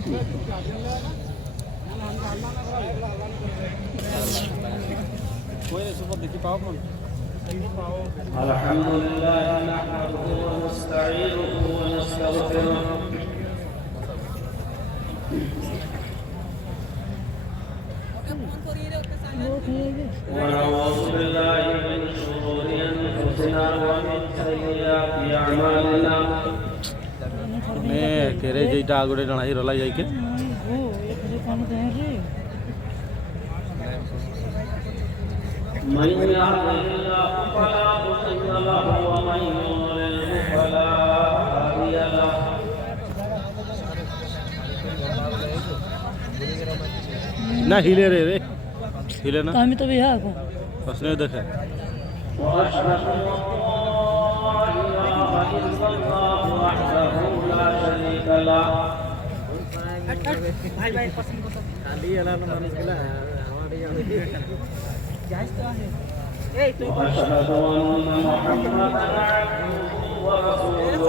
الحمد لله نحمده ونستعينه ونستغفره ونعوذ بالله من شرور انفسنا ومن سيئات اعمالنا কেরে যেটা আগরে ডাই রলাই যাইকে من يهده الله فلا مضل له ومن يضلل فلا هادي له না হিলে রে হিলে না আমি তো বিহার প্রশ্ন দেখে واشهد ان لا اله الا الله وحده لا شريك له ভাই ভাই পছন্দ করতে খালি এলানো মানুষগুলা আমাদের জায়েজ তো আছে এই তুই واشهد ان محمدا عبده ورسوله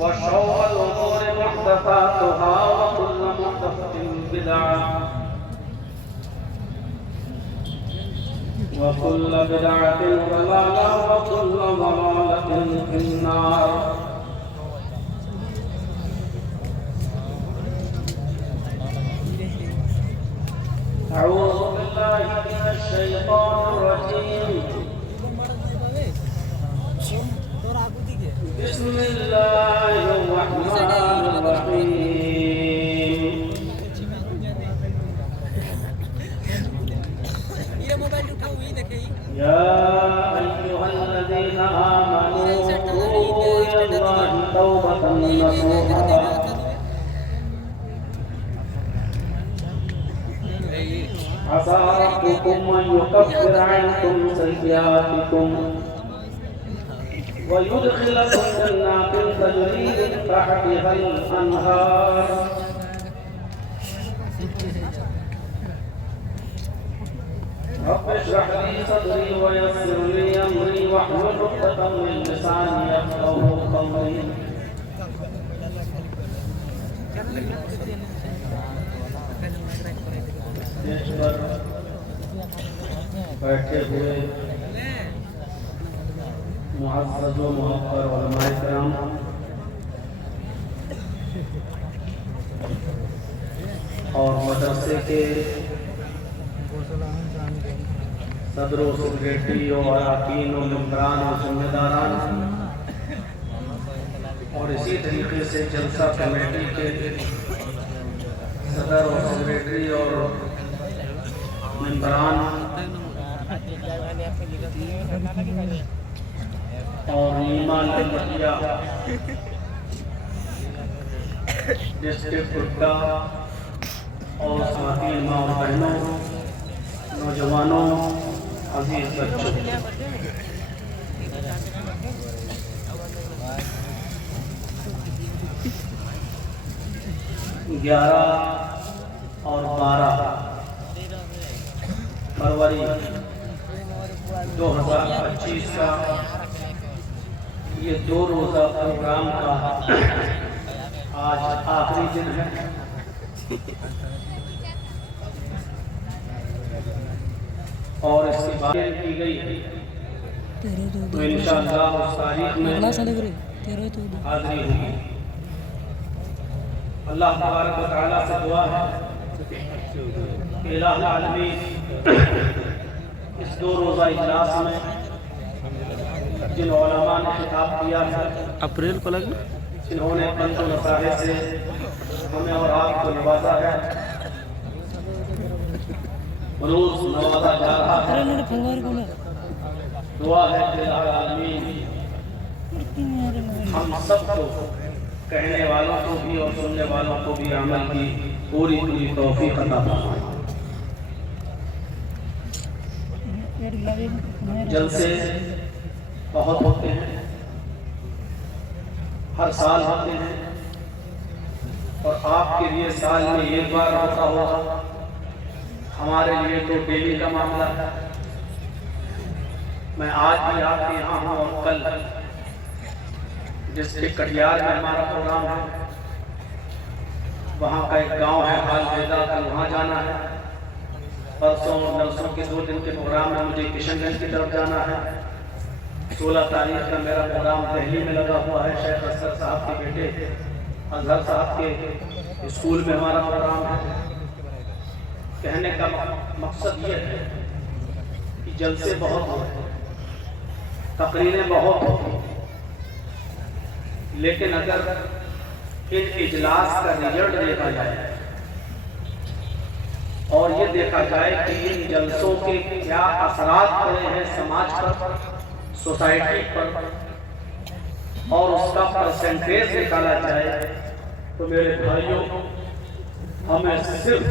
وشر الامور محدثاتها وكل محدثه بدعه وكل بدعه ضلاله وكل ضلاله في النار أعوذ بالله من الشيطان الرجيم بسم الله الرحمن الرحيم يا أيها الذين آمنوا توبوا إلى الله توبة نصوحا عسى ربكم أن يكفر عنكم سيئاتكم ويدخلكم جنات تجري من تحتها الأنهار رب اشرح لي صدري ويسر لي أمري واحلل عقدة من لساني يفقهوا قولي پر بیٹھے ہوئے معزز و محترم علماء کرام اور مدرسے کے صدر و سیکریٹری اور اراکین و ممبران و ذمہ داران اور اسی طریقے سے جلسہ کمیٹی کے صدر و سیکریٹری اور ممبران اور ایمان لمٹیا ڈسٹرکٹ گڈا اور خواتین ماں اور بہنوں نوجوانوں عزیز بچوں 11 اور 12 فروری 2025 کا یہ 2 روزہ پروگرام کا آج آخری دن ہے اور اس کی بات کی گئی ہے تو انشاءاللہ اس تاریخ میں حاضری ہوگی. اللہ تبارک و تعالیٰ سے دعا ہے کہ الہ العالمین اس 2 روزہ اجلاس میں جن علماء نے خطاب کیا ہے اپریل کو لگنا جنہوں نے بند و نصاحے سے ہمیں اور آپ کو نوازا ہے روز نوازا جا رہا ہے. دعا ہے کہ الہ العالمین ہم سب کو کہنے والوں کو بھی اور سننے والوں کو بھی عمل کی پوری توفیق عطا فرمائے. جلسے بہت ہوتے ہیں، ہر سال ہوتے ہیں، اور آپ کے لیے سال میں ایک بار ہوتا ہوگا، ہمارے لیے تو ڈیلی کا معاملہ ہے. میں آج بھی آپ کے یہاں ہوں اور کل جس کے کٹیہار میں ہمارا پروگرام ہے، وہاں کا ایک گاؤں ہے حال بیدا، کل وہاں جانا ہے۔ پرسوں نرسوں کے 2 دن کے پروگرام میں مجھے کشن گنج کی طرف جانا ہے۔ 16 تاریخ کا میرا پروگرام دہلی میں لگا ہوا ہے، شیخ اصغر صاحب کے بیٹے اظہر صاحب کے اسکول میں ہمارا پروگرام ہے۔ کہنے کا مقصد یہ ہے کہ جلسے بہت ہوتے ہیں، تقریریں بہت ہوتی ہیں، لیکن اگر ان اجلاس کا رزلٹ دیکھا جائے اور یہ دیکھا جائے کہ ان جلسوں کے کیا اثرات پڑے ہیں سماج پر، سوسائٹی پر، اور اس کا پرسنٹیج نکالا جائے، تو میرے بھائیوں ہمیں صرف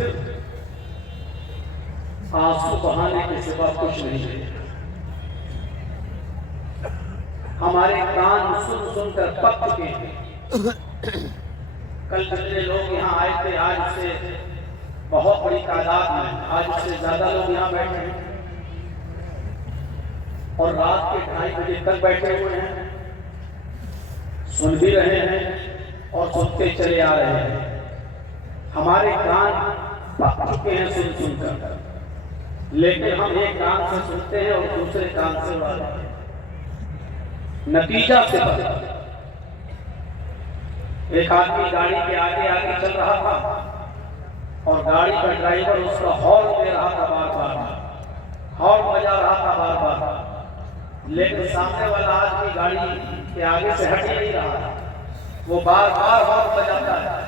آنسو بہانے کے سوا کچھ نہیں ہے۔ ہمارے کان سن سن کر پک چکے ہیں۔ کل جتنے لوگ یہاں آئے تھے، آج سے بہت بڑی تعداد میں، آج سے زیادہ لوگ یہاں بیٹھے ہیں، اور رات کے 2:30 بجے تک بیٹھے ہوئے ہیں، سن بھی رہے ہیں اور سنتے چلے آ رہے ہیں۔ ہمارے کان پک چکے ہیں سن سن کر، لیکن ہم ایک کان سے سنتے ہیں اور دوسرے کان سے والے ہیں۔ نتیجہ سے ایک آدمی گاڑی کے آگے آگے چل رہا تھا اور گاڑی کا ڈرائیور اس کا ہارن دے رہا تھا، بار بار ہارن بجا رہا تھا بار بار، لیکن سامنے والا آدمی گاڑی کے آگے سے ہٹ نہیں رہا، وہ بار بار ہارن بجاتا ہے،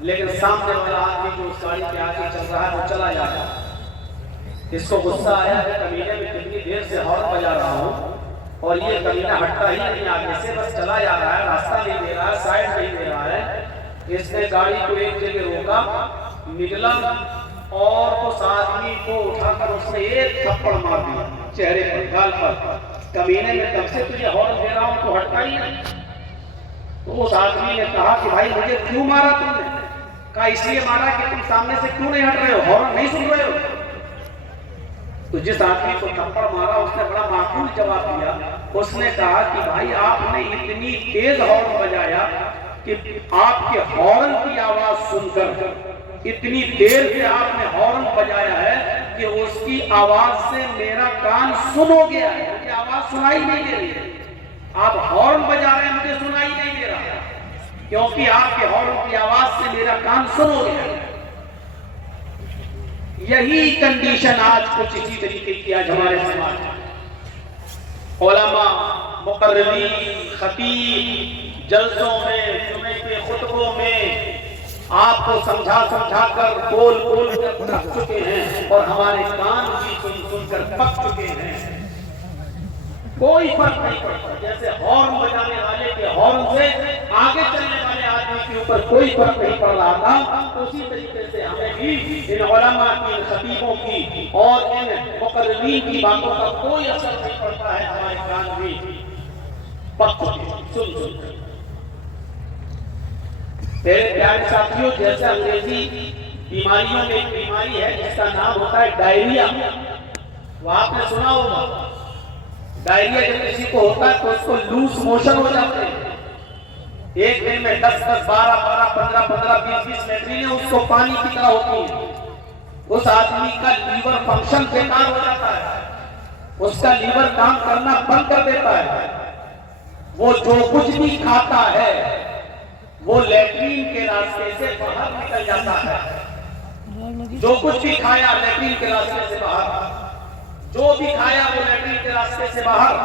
لیکن سامنے والا آدمی جو اس گاڑی کے آگے چل رہا ہے وہ چلا جاتا ہے۔ اس کو غصہ آیا کہ کمینے میں کتنی دیر سے ہارن بجا رہا ہوں اور یہ کمینہ ہٹتا ہی نہیں آگے سے، بس چلا جا رہا ہے، راستہ نہیں دے رہا ہے، سائڈ نہیں دے رہا ہے۔ اس نے گاڑی کو ایک جگہ روکا، نکلا اور اس آدمی کو اٹھا کر اس نے ایک تھپڑ مار دیا چہرے پر، گال پر۔ کمینے میں تب سے تجھے ہارن دے رہا ہوں تو ہٹتا ہی نہیں۔ تو اس آدمی نے کہا کہ بھائی مجھے کیوں مارا تم نے؟ کہا اس لیے مارا کہ تم سامنے سے کیوں نہیں ہٹ رہے ہو، ہارن نہیں سن رہے ہو۔ تو جس آدمی کو تھپڑ مارا اس نے بڑا معقول جواب دیا، اس نے کہا کہ بھائی آپ نے اتنی تیز ہارن بجایا کہ آپ کے ہارن کی آواز سن کر اتنی دیر سے آپ نے ہارن بجایا ہے کہ اس کی آواز سے میرا کان سن ہو گیا ہے، مجھے آواز سنائی نہیں دے رہی ہے۔ آپ ہارن بجا رہے ہیں، مجھے سنائی نہیں دے رہا، کیونکہ آپ کے ہارن کی آواز سے میرا کان سن ہو گیا ہے۔ یہی کنڈیشن آج کچھ اسی طریقے کی آج ہمارے سماج میں، علماء، مقررین، خطیب جلسوں میں، جمعے کے خطبوں میں آپ کو سمجھا سمجھا کر بول بول کر تھک چکے ہیں اور ہمارے کان بھی سن سن کر پک چکے ہیں۔ کوئی فرق نہیں پڑتا، جیسے ہارن بجانے والے کے ہارن سے آگے چلنے والے آدمی کے اوپر کوئی فرق نہیں پڑ رہا تھا، اسی طریقے سے ہمیں بھی ان علماء کی، ان خطیبوں کی اور ان مقررین کی باتوں کا کوئی اثر نہیں پڑتا ہے، ہمارے کان بھی پک چکے ہیں سن سن کر۔ میرے پیارے ساتھیوں، جیسے انگریزی بیماریوں میں ایک بیماری ہے جس کا نام ہوتا ہے ڈائریا، وہ آپ نے سنا ہوگا۔ ڈائریا جب کسی کو ہوتا ہے تو اس کو لوز موشن ہو جاتے ہیں، ایک دن میں 10-10, 12-12, 15-15, 20-20 لیٹرینیں اس کو پانی کی طرح ہوتی ہیں۔ اس آدمی کا لیور فنکشن بیکار ہو جاتا ہے، اس کا لیور کام کرنا بند کر دیتا ہے، وہ جو کچھ بھی کھاتا ہے وہ لیٹرین کے راستے سے باہر نکل جاتا ہے۔ جو کچھ بھی کھایا لیٹرین کے راستے سے باہر، جو بھی کھایا وہ لیٹرین کے راستے سے باہر،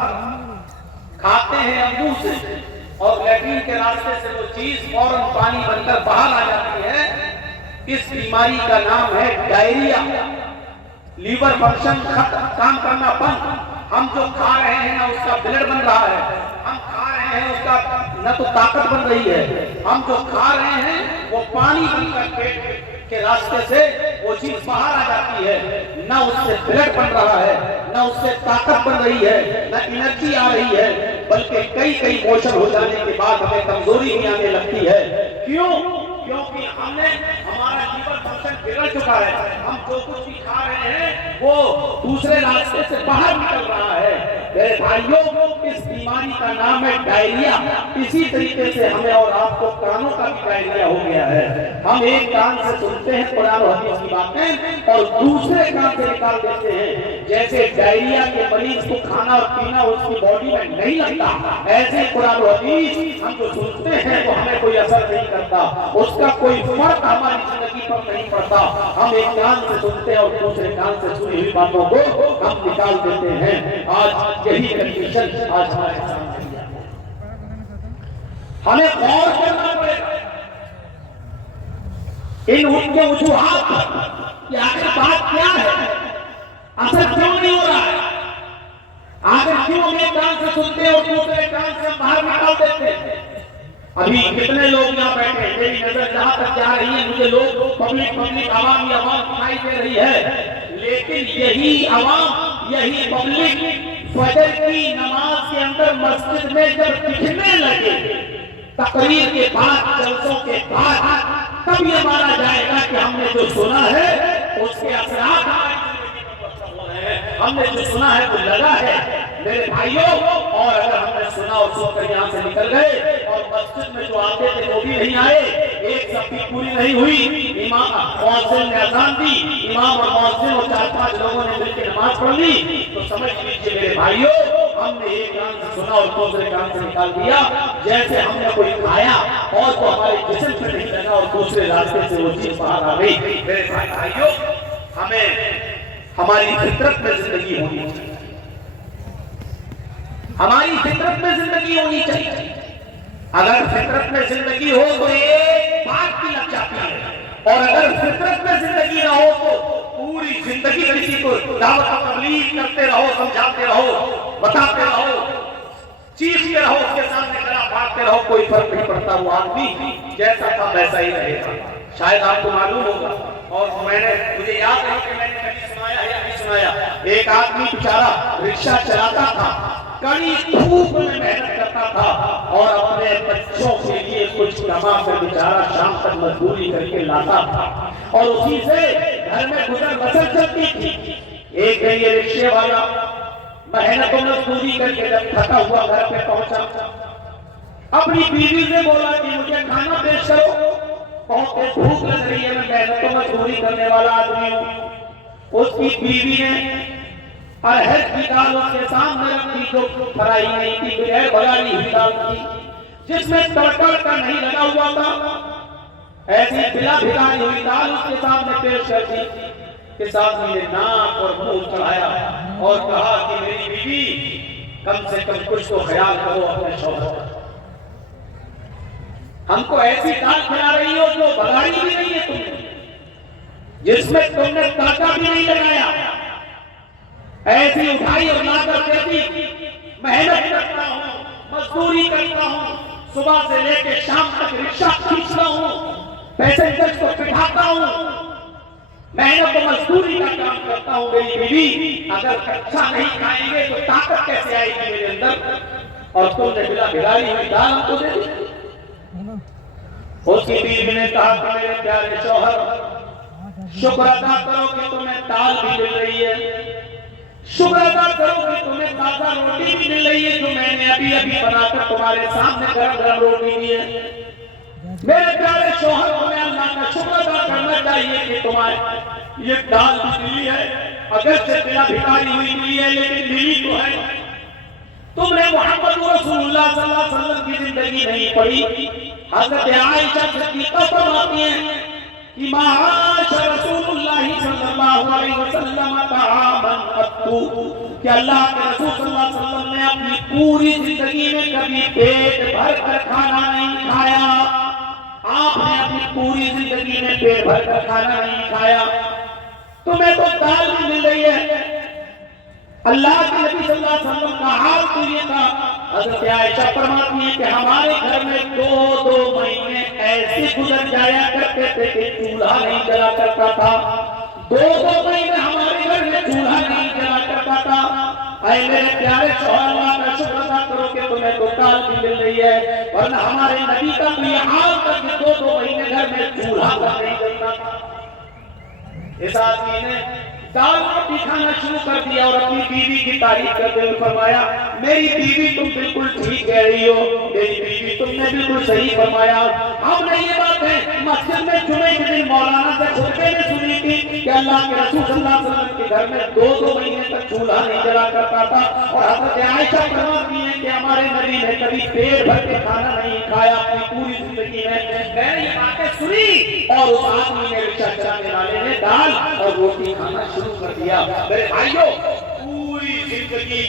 کھاتے ہیں منہ سے اور لیٹرین کے راستے سے وہ چیز فوراً پانی بن کر باہر آ جاتی ہے۔ اس بیماری کا نام ہے ڈائریا، لیور فنکشن کام کرنا بند۔ ہم جو کھا رہے ہیں نہ اس کا بلڈ بن رہا ہے، ہم کھا رہے ہیں اس کا نہ تو طاقت بن رہی ہے، ہم جو کھا رہے ہیں وہ پانی بن کر پیٹ کے راستے سے وہ چیز باہر آ جاتی ہے، نہ اس سے بلڈ بن رہا ہے، نہ اس سے طاقت بن رہی ہے، نہ انرجی آ رہی ہے، بلکہ کئی موشن ہو جانے کے بعد ہمیں کمزوری بھی آنے لگتی ہے۔ کیوں؟ کیونکہ ہم نے ہمارا لیور فنکشن بگڑ چکا ہے، ہم جو کچھ بھی کھا رہے ہیں وہ دوسرے راستے سے باہر نکل رہا ہے۔ میرے بھائیوں اس بیماری کا نام ہے ڈائریا. اسی طریقے سے ہمیں اور آپ کو کانوں کا بھی ڈائریا ہو گیا ہے. ہم ایک کان سے سنتے ہیں قرآن و حدیث کی باتیں اور دوسرے کان سے نکال دیتے ہیں. جیسے ڈائریا کے مریض کو کھانا اور پینا اس کی باڈی میں نہیں لگتا، ایسے قرآن و حدیث ہم جو سنتے ہیں وہ ہمیں کوئی اثر نہیں کرتا، اس کا کوئی فرق ہماری زندگی پر نہیں پڑتا. ہم ایک کان سے سنتے ہیں اور دوسرے کان سے سنی ہوئی باتوں کو ہم نکال دیتے ہیں. آج یہی کنڈیشن آج ہمارے سامنے ہے. ہمیں غور کرنا پڑے گا ان کے وجوہات کہ آخر بات کیا ہے، اثر کیوں نہیں ہو رہا ہے، آخر کیوں ہم ایک کان سے سنتے ہیں اور دوسرے کان سے باہر نکال دیتے ہیں. ابھی کتنے لوگ یہاں بیٹھے ہیں، میری نظر جہاں تک جا رہی ہے مجھے لوگ پبلک عوامی آواز سنائی دے رہی ہے، لیکن یہی عوام یہی پبلک فجر کی نماز کے اندر مسجد میں جب دکھنے لگے تقریر کے بعد جلسوں کے بعد تب یہ مانا جائے گا کہ ہم نے جو سنا ہے اس کے اثرات ہماری زندگی پر مرتب ہو رہے ہیں، ہم نے جو سنا ہے وہ لگا ہے. میرے بھائیوں، اور اگر ہم نے سنا اور سن کر یہاں سے نکل گئے اور مسجد میں جو آتے تھے وہ بھی نہیں آئے، ایک صفی پوری نہیں ہوئی، امام مؤذن نے اذان دی، امام اور مؤذن اور 4-5 لوگوں نے مل کے نماز پڑھ لی، تو سمجھ لیجیے میرے بھائیوں ہم نے ایک کان سے سنا اور دوسرے کان سے نکال دیا. جیسے ہم نے کوئی کھایا اور تو ہمارے جسم سے نہیں لگا اور دوسرے راستے سے وہ چیز باہر آ گئی. میرے بھائیوں، ہمیں ہماری فطرت میں زندگی ہونی چاہیے، ہماری فطرت میں زندگی ہونی چاہیے. اگر فطرت میں زندگی ہو تو ایک بات بھی لگ جاتی ہے، اور اگر فطرت میں زندگی نہ ہو تو پوری زندگی کسی کو دعوت و تبلیغ کرتے رہو، سمجھاتے رہو، بتاتے رہو، چیختے رہو، اس کے سامنے گلا پھاڑتے رہو، کوئی فرق نہیں پڑتا. وہ آدمی جیسا تھا ویسا ہی رہے گا. شاید آپ کو معلوم ہوگا، اور مجھے یاد نہیں کہ میں نے کبھی سنایا یا نہیں سنایا، ایک آدمی بیچارہ رکشہ چلاتا تھا، کڑی دھوپ میں محنت کرتا تھا اور اپنے بچوں کے لیے کچھ کما کر بیچارہ شام تک مزدوری کر کے لاتا تھا اور اسی سے گھر میں گزر بسر چلتی تھی. ایک دن یہ رکشے والا محنت و مزدوری کر کے جب تھکا ہوا گھر پہ پہنچا، اپنی بیوی سے بولا کہ مجھے کھانا پیش کرو، بہت بھوک لگ رہی ہے، میں محنت و مزدوری کرنے والا آدمی ہوں. اس کی بیوی نے ارہر کی دال اس کے سامنے رکھی جو فرائی نہیں تھی، بغیر بگاری ہوئی دال تھی جس میں تڑکا کا نہیں لگا ہوا تھا. ایسی بلا بھگائی ہوئی دال اس کے سامنے پیش کر دی کہ آدمی نے ناک اور منہ چڑھایا اور کہا کہ میری بیوی کم سے کم کچھ تو خیال کرو اپنے شوہر کا. ہم کو ایسی دال کھلا رہی ہو جو بگاڑی بھی نہیں ہے تم نے، جس میں تم نے تڑکا بھی نہیں لگایا، ایسی اٹھائی اور لا کر کہتی محنت کرتا ہوں، مزدوری کرتا ہوں، صبح سے لے کے شام تک رکشہ کھینچتا ہوں، پیسنجر کو بٹھاتا ہوں، محنت و مزدوری کا کام کرتا ہوں. میری بیوی اگر اچھا نہیں کھائیں گے تو طاقت کیسے آئے گی میرے اندر، اور تم نے بلا بھگاری ہوئی دال ہم کو دے دی. اس کی بیوی نے کہا کہ میرے پیارے شوہر شکر ادا کرو کہ تمہیں دال بھی مل رہی ہے، شکر ادا کرو کہ تمہیں تازہ روٹی بھی مل رہی ہے جو میں نے ابھی بنا کر تمہارے سامنے گرم گرم روٹی دی ہے. میرے پیارے شوہر تمہیں اللہ کا شکر ادا کرنا چاہیے کہ تمہیں یہ دال بھی ملی ہے، اگرچہ بلا بھکاری ہوئی ملی ہے لیکن ملی تو ہے. تم نے محمد رسول اللہ صلی اللہ علیہ وسلم کی زندگی نہیں پڑھی. حضرت عائشہ صدیقہ فرماتی ہیں کہ معاش رسول اللہ صلی اللہ علیہ وسلم طعاما قط، کہ اللہ کے رسول صلی اللہ علیہ وسلم نے اپنی پوری زندگی میں کبھی پیٹ بھر کر کھانا نہیں کھایا. آپ نے اپنی پوری زندگی میں پیٹ بھر کر کھانا نہیں کھایا. تمہیں تو دال بھی مل رہی ہے. اللہ کے نبی صلی اللہ علیہ وسلم کا حال تو یہ تھا. حضرت عائشہ فرماتی ہیں کہ ہمارے گھر میں 2 مہینے ایسے گزر جایا کرتے تھے کہ چولہا نہیں جلا کرتا تھا. 2 مہینے ہمارے گھر میں چولہا نہیں جلا کرتا تھا. اے میرے پیارے شوہر، اللہ کا شکر ادا کرو کہ تمہیں تو دال بھی مل رہی ہے، ورنہ ہمارے نبی کا تو یہ حال تھا کہ 2 مہینے گھر میں چولہا نہیں جلتا تھا. اس آدمی نے دال روٹی کھانا شروع کر دیا اور اپنی بیوی کی تعریف کرتے ہوئے فرمایا میری بیوی تم بالکل ٹھیک کہہ رہی ہو، میری بیوی تم نے بالکل صحیح فرمایا۔ ہم نے یہ بات ہے مسجد میں جمعے کے دن مولانا سے خطبے میں سنی تھی کہ اللہ کے رسول صلی اللہ علیہ وسلم کے گھر میں 2 مہینے تک چولہا نہیں جلا کرتا تھا، اور حضرت عائشہ فرماتی ہیں کہ ہمارے نبی نے کبھی پیٹ بھر کے کھانا نہیں کھایا اپنی پوری زندگی میں۔ میں نے یہ باتیں سنی اور اس آدمی نے رکشہ چلانے والے نے دال اور روٹی کھانا شروع کر دیا۔ میرے بھائیوں پوری زندگی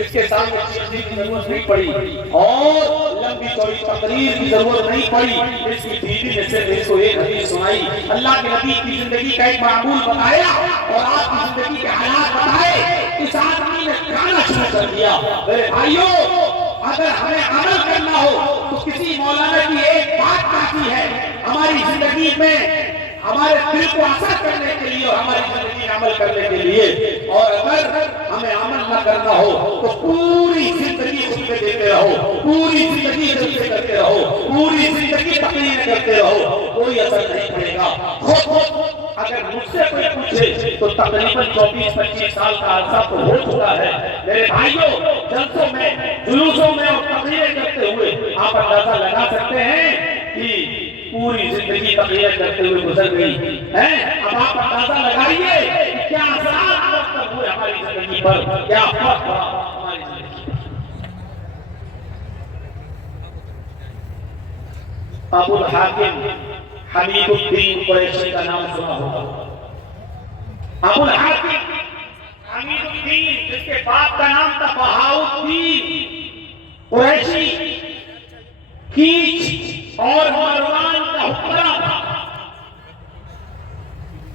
اس کے سامنے چیزیں کی ضرورت نہیں پڑی اور لمبی چوڑی تقریر کی ضرورت نہیں پڑی۔ اس کی بیوی نے صرف اس کو ایک حدیث سنائی، اللہ کے نبی کی زندگی کا ایک معمول بتایا اور آپ کی زندگی کے حالات بتائے، اس آدمی نے کھانا شروع کر دیا۔ میرے بھائیوں اگر ہمیں عمل کرنا ہو تو کسی مولانا کی ایک بات کافی ہے ہماری زندگی میں ہمارے دل کو اثر کرنے کے لیے اور ہماری زندگی میں عمل کرنے کے لیے، اور اگر ہمیں عمل نہ کرنا ہو تو پوری زندگی خطبے دیتے رہو، پوری زندگی جلسے کرتے رہو، پوری زندگی تقریر کرتے رہو، کوئی اثر نہیں پڑے گا۔ خود اگر مجھ سے کوئی پوچھے تو تقریباً 24-25 سال کا عرصہ تو ہو چکا ہے۔ میرے بھائیوں جلسوں میں جلوسوں میں اور تقریریں کرتے ہوئے آپ اندازہ لگا سکتے ہیں کہ پوری زندگی تقریر کرتے ہوئے گزر گئی ہے۔ اب آپ اندازہ لگائیے کہ کیا اثرات مرتب ہوئے ہماری زندگی پر، کیا فرق پڑا ہماری زندگی پر۔ ابو الحاکم حمید الدین قریشی کا نام سنا ہوگا۔ ابو الحاکم حمید الدین جس کے باپ کا نام تھا بہاؤالدین قریشی، کیچ اور مروان کا حکمراں تھا،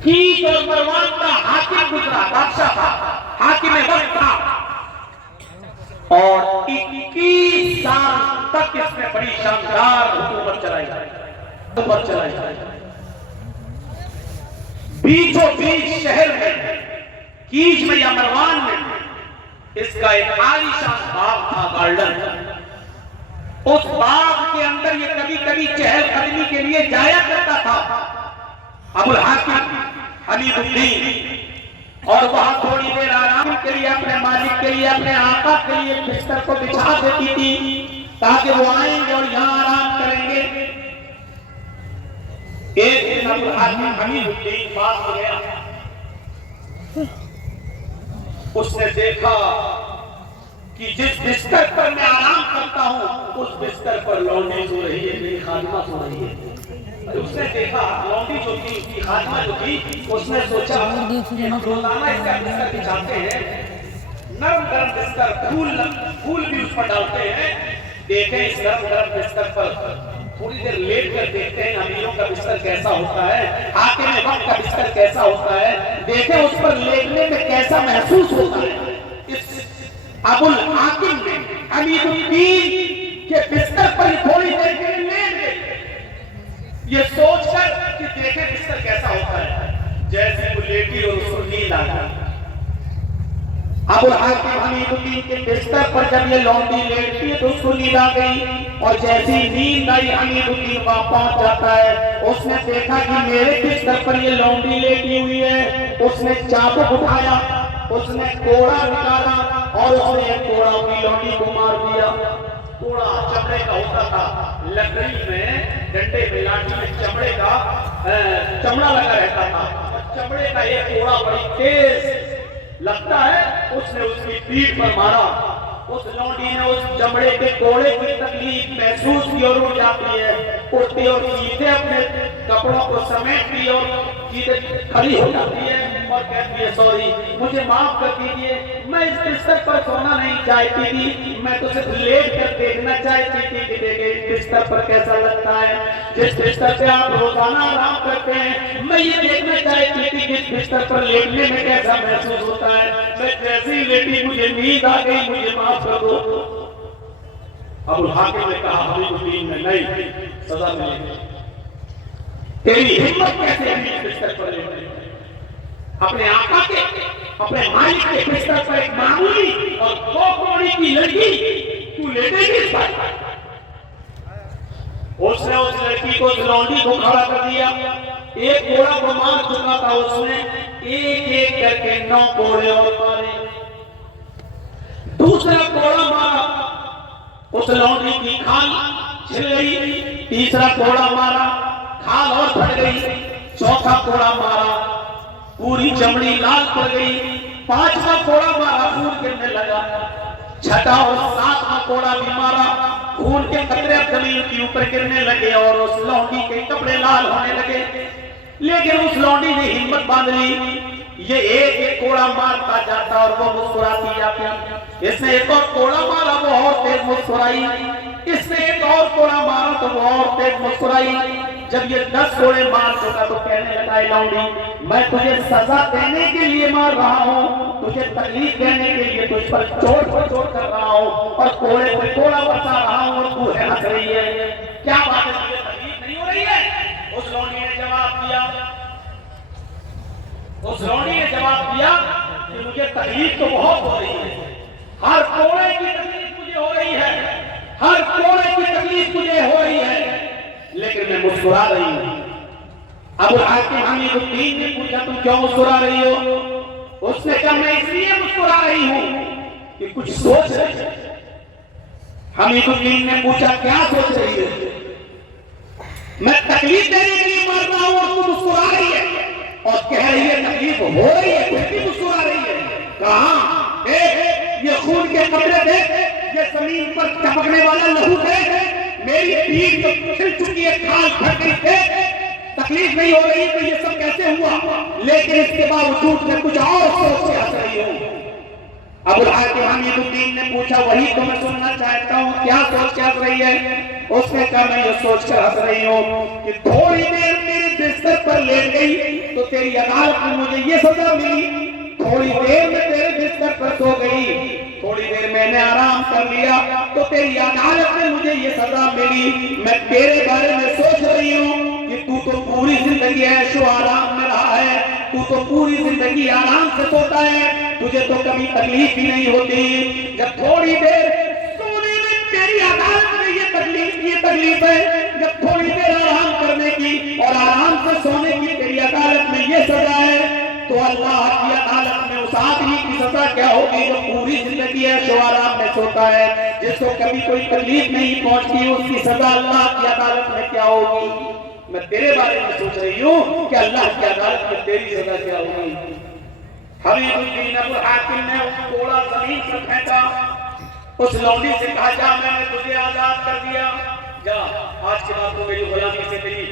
کیچ اور مروان کا حاکم گزرا، بادشاہ تھا، حاکم وقت تھا، اور 21 سال تک اس نے بڑی شاندار حکومت چلائی۔ بیچوں بیچ شہر میں کیچ میں یا مروان میں اس کا ایک عالیشان باغ تھا، گارڈن۔ اس باغ کے اندر یہ کبھی کبھی چہل قدمی کے لیے جایا کرتا تھا ابو الحاکم حمید الدین، اور وہاں تھوڑی دیر آرام کے لیے اپنے مالک کے لیے، اپنے آقا کے لیے بستر کو بچھا دیتی تھی تاکہ وہ آئیں گے اور یہاں آرام کریں گے۔ ایک دن ابو الحاکم حمید الدین پاس ہو گیا، اس نے دیکھا کہ جس بستر پر میں آرام کرتا ہوں اس بستر پر لونڈی سو رہی ہے، میری خادمہ سو رہی ہے۔ اس نے دیکھا لونڈی جو تھی، اس کی خادمہ جو تھی، اس نے سوچا کہ ہم روزانہ اس کا بستر بچھاتے ہیں، نرم گرم بستر، پھول بھی اس پر ڈالتے ہیں، دیکھیں اس نرم گرم بستر پر تھوڑی دیر لیٹ کر دیکھتے ہیں امیروں کا بستر کیسا ہوتا ہے، حاکم وقت کا بستر کیسا ہوتا ہے، دیکھیں اس پر لیٹنے میں کیسا محسوس ہوتا ہے۔ اس ابو الحاکم نے حمید الدین کے بستر پر تھوڑی دیر کے لیے لیٹ گئے، یہ سوچ کر کہ دیکھیں بستر کیسا ہوتا ہے۔ جیسے وہ لیٹی اور اس کو نیند آ گئی، ابو الحاکم حمید الدین کے بستر پر جب یہ لونڈی لیٹتی ہے تو اس کو نیند آ گئی، اور جیسی نیند آئی حمید الدین وہاں پہنچ جاتا ہے۔ اس نے دیکھا کہ میرے بستر پر یہ لونڈی لیٹی ہوئی ہے، اس نے چابک اٹھایا، اس نے کوڑا نکالا اور اس نے ایک کوڑا اپنی لونڈی کو مار دیا۔ کوڑا چمڑے کا ہوتا تھا، لکڑی میں ڈنڈے میں لاٹھی میں چمڑے کا چمڑا لگا رہتا تھا، چمڑے کا ایک کوڑا بڑی تیز لگتا ہے، اس نے اس کی پیٹھ پر مارا۔ اس لونڈی نے اس چمڑے کے کوڑے کی تکلیف محسوس کی اور اٹھ جاتی ہے، اٹھتی اور سیدھے اپنے کپڑوں کو سمیٹتی اور سیدھے کھڑی ہو جاتی ہے اور کہتی ہے سوری مجھے معاف کر دیجیے، میں اس بستر پر سونا نہیں چاہتی تھی، میں تو صرف لیٹ کر دیکھنا چاہتی تھی کہ دیکھیں اس بستر پر کیسا لگتا ہے، جس بستر پہ آپ روزانہ آرام کرتے ہیں، میں یہ دیکھنا چاہتی تھی کہ اس بستر پر لیٹنے میں کیسا محسوس ہوتا ہے، میں جیسے ہی لیٹی مجھے نیند آ گئی، مجھے معاف کر دو۔ ابو الحاکم نے کہا حمید الدین میں نہیں، سزا ملے گی، تیری ہمت کیسے ہے بستر پر لیٹنے؟ اپنے آقا کے، اپنے مالک کے بستر پر ایک معمولی اور 2 کوڑی کی لڑکی تو لیٹے گی اس پر؟ اس نے اس لڑکی کو، اس لونڈی کو کھڑا کر دیا، ایک کوڑا کو مار چکا تھا اس نے، ایک ایک کر کے 9 کوڑے اور مارے. دوسرا کوڑا مارا اس لونڈی کی کھال چھل گئی. تیسرا کوڑا مارا کھال اور پھٹ گئی. چوتھا کوڑا مارا پوری چمڑی لال پڑ گئی. پانچواں کوڑا مارا خون گرنے لگا. چھٹا اور ساتواں کوڑا بھی مارا خون کے قطرے زمین کے اوپر گرنے لگے اور اس لونڈی کے کپڑے لال ہونے لگے. لیکن اس لونڈی نے ہمت باندھ لی. یہ ایک ایک کوڑا مارتا جاتا اور وہ مسکراتی جاتی. اس نے ایک اور کوڑا مارا وہ اور تیز مسکرائی. اس نے ایک اور کوڑا مارا تو وہ اور تیز مسکرائی. جب یہ 10 کوڑے مار چکا تو کہنے لگا اے لونڈی میں تجھے سزا دینے کے لیے مار رہا ہوں, تجھے تکلیف دینے کے لیے تجھ پر چوٹ پر چوٹ کر رہا ہوں اور کوڑے پہ کوڑا بچا رہا ہوں اور تو ہنس رہی ہے. کیا بات ہے, تجھے تکلیف نہیں ہو رہی ہے؟ اس لونڈی نے جواب دیا کہ مجھے تکلیف تو بہت ہو رہی ہے. ہر کوڑے کی تکلیف مجھے ہو رہی ہے, ہر کوڑے کی تکلیف مجھے ہو رہی ہے, لیکن میں مسکرا رہی ہوں. ابو الحاکم حمید الدین نے پوچھا تم کیوں مسکرا رہی ہو؟ اس نے کہا میں اس لیے مسکرا رہی ہوں کہ کچھ سوچ رہی ہے. حمید الدین نے پوچھا کیا سوچ رہی ہے؟ میں تکلیف دینے کے لیے مر رہا ہوں اور تم مسکرا رہی ہے اور کہہ رہی ہے تکلیف ہو رہی ہے پھر بھی مسکرا رہی ہے. کہاں دیکھ یہ خون کے قطرے دیکھ, یہ زمین پر چمکنے والا لہو دیکھ, میری پیٹھ تو پھل چکی ہے, کھال پھٹ گئی دیکھ. تکلیف نہیں ہو رہی تو یہ سب کیسے ہوا؟ لیکن اس کے باوجود میں کچھ اور سوچ کے ہنس رہی ہوں. ابو الحاکم حمید الدین نے پوچھا وہی تو میں سننا چاہتا ہوں, کیا سوچ کے ہنس رہی ہے؟ اس نے کہا میں یہ سوچ کر ہنس رہی ہوں کہ تھوڑی دیر میرے بستر پر لیٹ گئی تو تیری عدالت میں مجھے یہ سزا ملی, تھوڑی دیر میں تیرے بستر پر سو گئی, تھوڑی دیر میں نے آرام کر لیا تو تیری عدالت میں مجھے یہ سزا ملی. میں تیرے بارے میں سوچ رہی ہوں کہ تو پوری زندگی عیش و آرام میں رہا ہے, تو پوری زندگی آرام سے سوتا ہے, تجھے تو کبھی تکلیف ہی نہیں ہوتی. جب تھوڑی دیر سونے میں تیری عدالت میں یہ تکلیف ہے, جب تھوڑی دیر آرام کرنے کی اور آرام سے سونے کی تیری عدالت میں یہ سزا ہے, تو اللہ کی عدالت میں اس آدمی کی سزا کیا ہوگی جو پوری زندگی عیش و آرام میں سوتا ہے, جس کو کبھی کوئی تکلیف نہیں پہنچتی, اس کی سزا اللہ کی عدالت میں کیا ہوگی؟ میں تیرے بارے میں سوچ رہی ہوں کہ اللہ کی عدالت میں تیری سزا کیا ہوگی. حمید الدین ابو الحاکم نے اس کوڑا زمین پر پھینکا. اس لونڈی سے کہا جا میں نے تجھے آزاد کر دیا, جا آج کے بعد تو میری غلامی سے تیری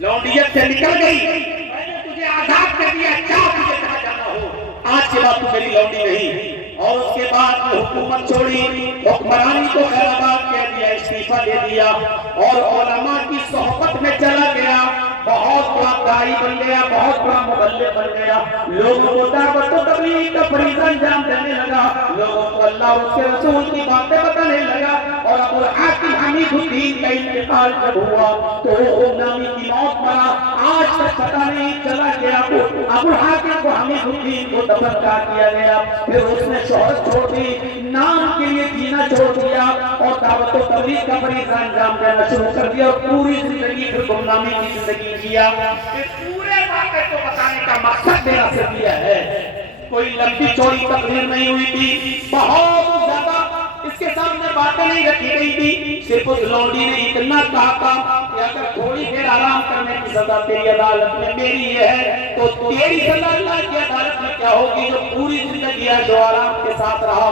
لونڈیت سے نکل گئی, میں نے تجھے آزاد کر دیا, جا تجھے کہاں جانا ہو, آج کے بعد تو میری لونڈی نہیں. اور اس کے بعد میں حکومت چھوڑی, حکمرانی کو خیر آباد کہہ دیا, استعفیٰ دے دیا اور علماء کی صحبت میں چلا گیا. بہت بڑا داعی بن گیا, بہت بڑا مبلغ بن گیا, لوگوں کو دعوت و تبلیغ کا فریضہ انجام دینے لگا, لوگوں کو اللہ اور اس کے رسول کی باتیں بتانے لگا. اور ابو الحاکم حمید الدین کا انتقال جب ہوا تو وہ نامی کی موت مرا, آج تک پتہ نہیں چلا گیا ابو الحاکم کو حمید الدین کو دفن کیا گیا. پھر اس نے شہرت چھوڑ دی, نام کے لیے جینا چھوڑ دیا اور دعوت و تبلیغ کا فریضہ انجام دینا شروع کر دیا, اور پوری زندگی پھر گمنامی کی زندگی کیا. اس پورے واقعے کو بتانے کا مقصد میرا صرف یہ ہے, کوئی لمبی چوڑی تقریر نہیں ہوئی تھی, بہت زیادہ اس کے سامنے باتیں نہیں رکھی گئی تھی, صرف اس لونڈی نے اتنا کہا تھا کہ اگر تھوڑی دیر آرام کرنے کی سزا تیری عدالت میں میری یہ ہے تو تیری سزا اللہ کی عدالت میں کیا ہوگی جو پوری زندگی ہے جو آرام کے ساتھ رہا.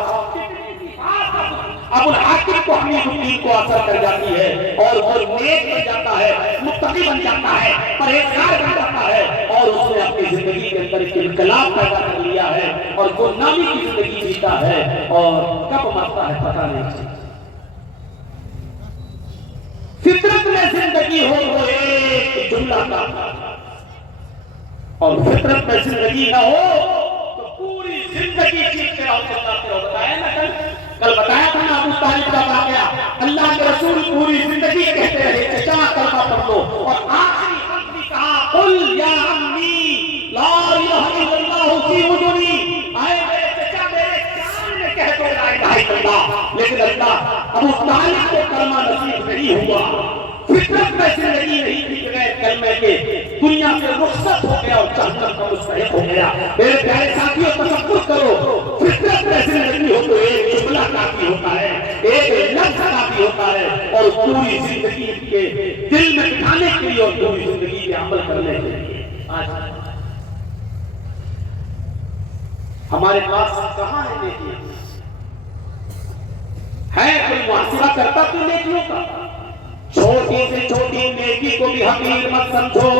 ابو الحاکم کو حمید الدین کو اثر کر جاتی ہے اور وہ نیک بن جاتا ہے, متقی بن جاتا ہے, پرہیزگار بن جاتا ہے, اور اس نے اپنی زندگی کے اندر ایک انقلاب پیدا کر لیا ہے اور وہ نامی کی زندگی جیتا ہے, اور کب مرتا ہے پتہ نہیں چلتا. فطرت میں زندگی ہو وہ ایک جملہ کا, اور فطرت میں زندگی نہ ہو تو پوری زندگی جیتے رہو, چلاتے رہو. بتایا نا کل بتایا تھا نا ابو طالب کا واقعہ, اللہ کے رسول پوری زندگی کہتے رہے چچا کلمہ پڑھ لو, اور آخری وقت بھی کہا قل یا عمی لا الہ الا اللہ فی اذنی, آئے میرے چچا میرے کان میں کہہ دو لا الہ الا اللہ. لیکن اللہ ابو طالب کو کلمہ نصیب نہیں ہوا, فطرت میں زندگی نہیں تھی کہ کلمہ کے دنیا سے رخصت ہو گیا اور جہنم کا مستحق ہو گیا۔ میرے پیارے ساتھیوں تصور کرو، فطرت میں زندگی ہو تو ایک جملہ کافی ہوتا ہے، ایک لفظ کافی ہوتا ہے، اور پوری زندگی کے دل میں بٹھانے کے لیے اور پوری زندگی پہ عمل کرنے کے لیے۔ آج ہمارے پاس کہاں ہے نیکی؟ ہے کوئی محاسبہ کرتا تو نیکیوں کا؟ چھوٹی سے چھوٹی نیکی کو بھی حقیر مت سمجھو،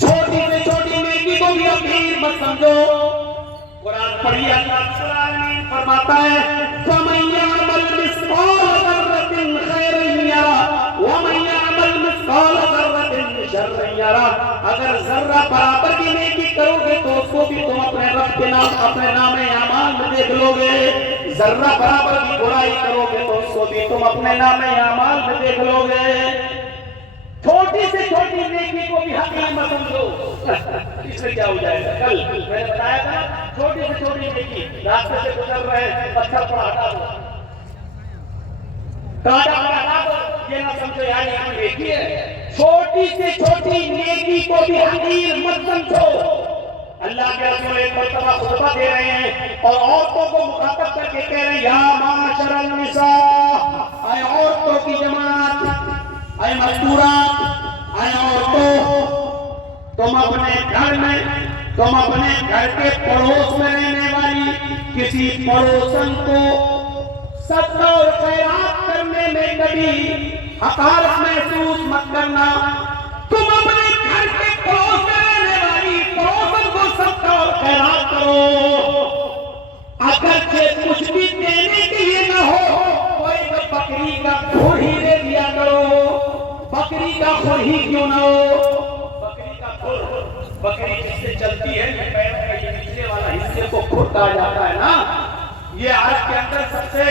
چھوٹی سے چھوٹی نیکی کو بھی حقیر مت سمجھو۔ قرآن پڑھیے، اللہ رب العالمین فرماتا ہے فَمَن يَعْمَلْ مِثْقَالَ ذَرَّةٍ خَيْرًا يَرَهُ وَمَن يَعْمَلْ مِثْقَالَ ذَرَّةٍ شَرًّا يَرَهُ۔ اگر ذرہ برابر کی نیکی کرو گے تو اس کو بھی تم اپنے رب کے نام، اپنے نام اعمال میں دیکھ لو گے، ذرہ برابر کی برائی کرو گے تو اس کو بھی تم اپنے نام اعمال میں دیکھ لو گے۔ چھوٹی سے چھوٹی نیکی کو بھی حقیر مت سمجھو، اس میں کیا ہو جائے گا؟ کل میں نے بتایا تھا چھوٹی سے چھوٹی نیکی، راستے سے گزر رہے ہیں پتھر پر ہٹا دو، کانٹا پر ہٹا دو، یہ نہ سمجھو یار یہ کوئی نیکی ہے۔ چھوٹی سے چھوٹی نیکی کو بھی حقیر مت سمجھو۔ اللہ کے رسول ایک مرتبہ خطبہ دے رہے ہیں اور عورتوں کو مخاطب کر کے کہہ رہے ہیں یا معاشر النساء، اے عورتوں کی جماعت، اے مستورات، اے عورتوں، تم اپنے گھر میں، تم اپنے گھر کے پڑوس میں رہنے والی کسی پڑوسن کو صدقہ اور خیرات کرنے میں کبھی حقارت محسوس مت کرنا۔ تم اپنے گھر کے پڑوس میں رہنے والی پڑوسن کو صدقہ اور خیرات کرو، اگرچہ کچھ بھی دینے کے لیے نہ ہو، کوئی بکری کا کھر ہی دے دیا کرو، بکری کا کھر ہی کیوں نہ ہو۔ بکری کا کھر، بکری جس سے چلتی ہے یہ پیر کا یہ نیچے والا حصے کو کھر کہا جاتا ہے نا، یہ عرب کے اندر سب سے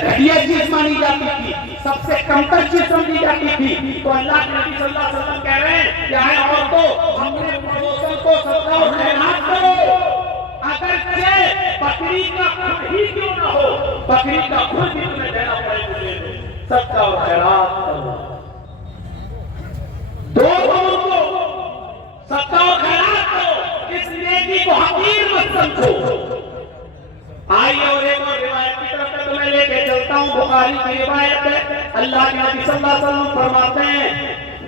گھٹیا چیز مانی جاتی تھی، سب سے کمتر چیز سمجھی جاتی تھی۔ تو اللہ کے نبی صلی اللہ علیہ وسلم کہہ رہے ہیں کہ اے عورتوں، اپنے پڑوسوں کو صدقہ اور خیرات کرو، اگرچہ بکری کا کھر ہی کیوں نہ ہو، بکری کا کھر بھی تمہیں دینا پڑے مجھے، صدقہ اور خیرات کرو۔ دو لوگوں کو صدقہ اور خیرات کرو، اس نیکی کو حقیر مت سمجھو۔ آئیے اور ایک اور روایت کی طرف سے تمہیں لے کے چلتا ہوں، بخاری کی روایت ہے، اللہ کے نبی صلی اللہ علیہ وسلم فرماتے ہیں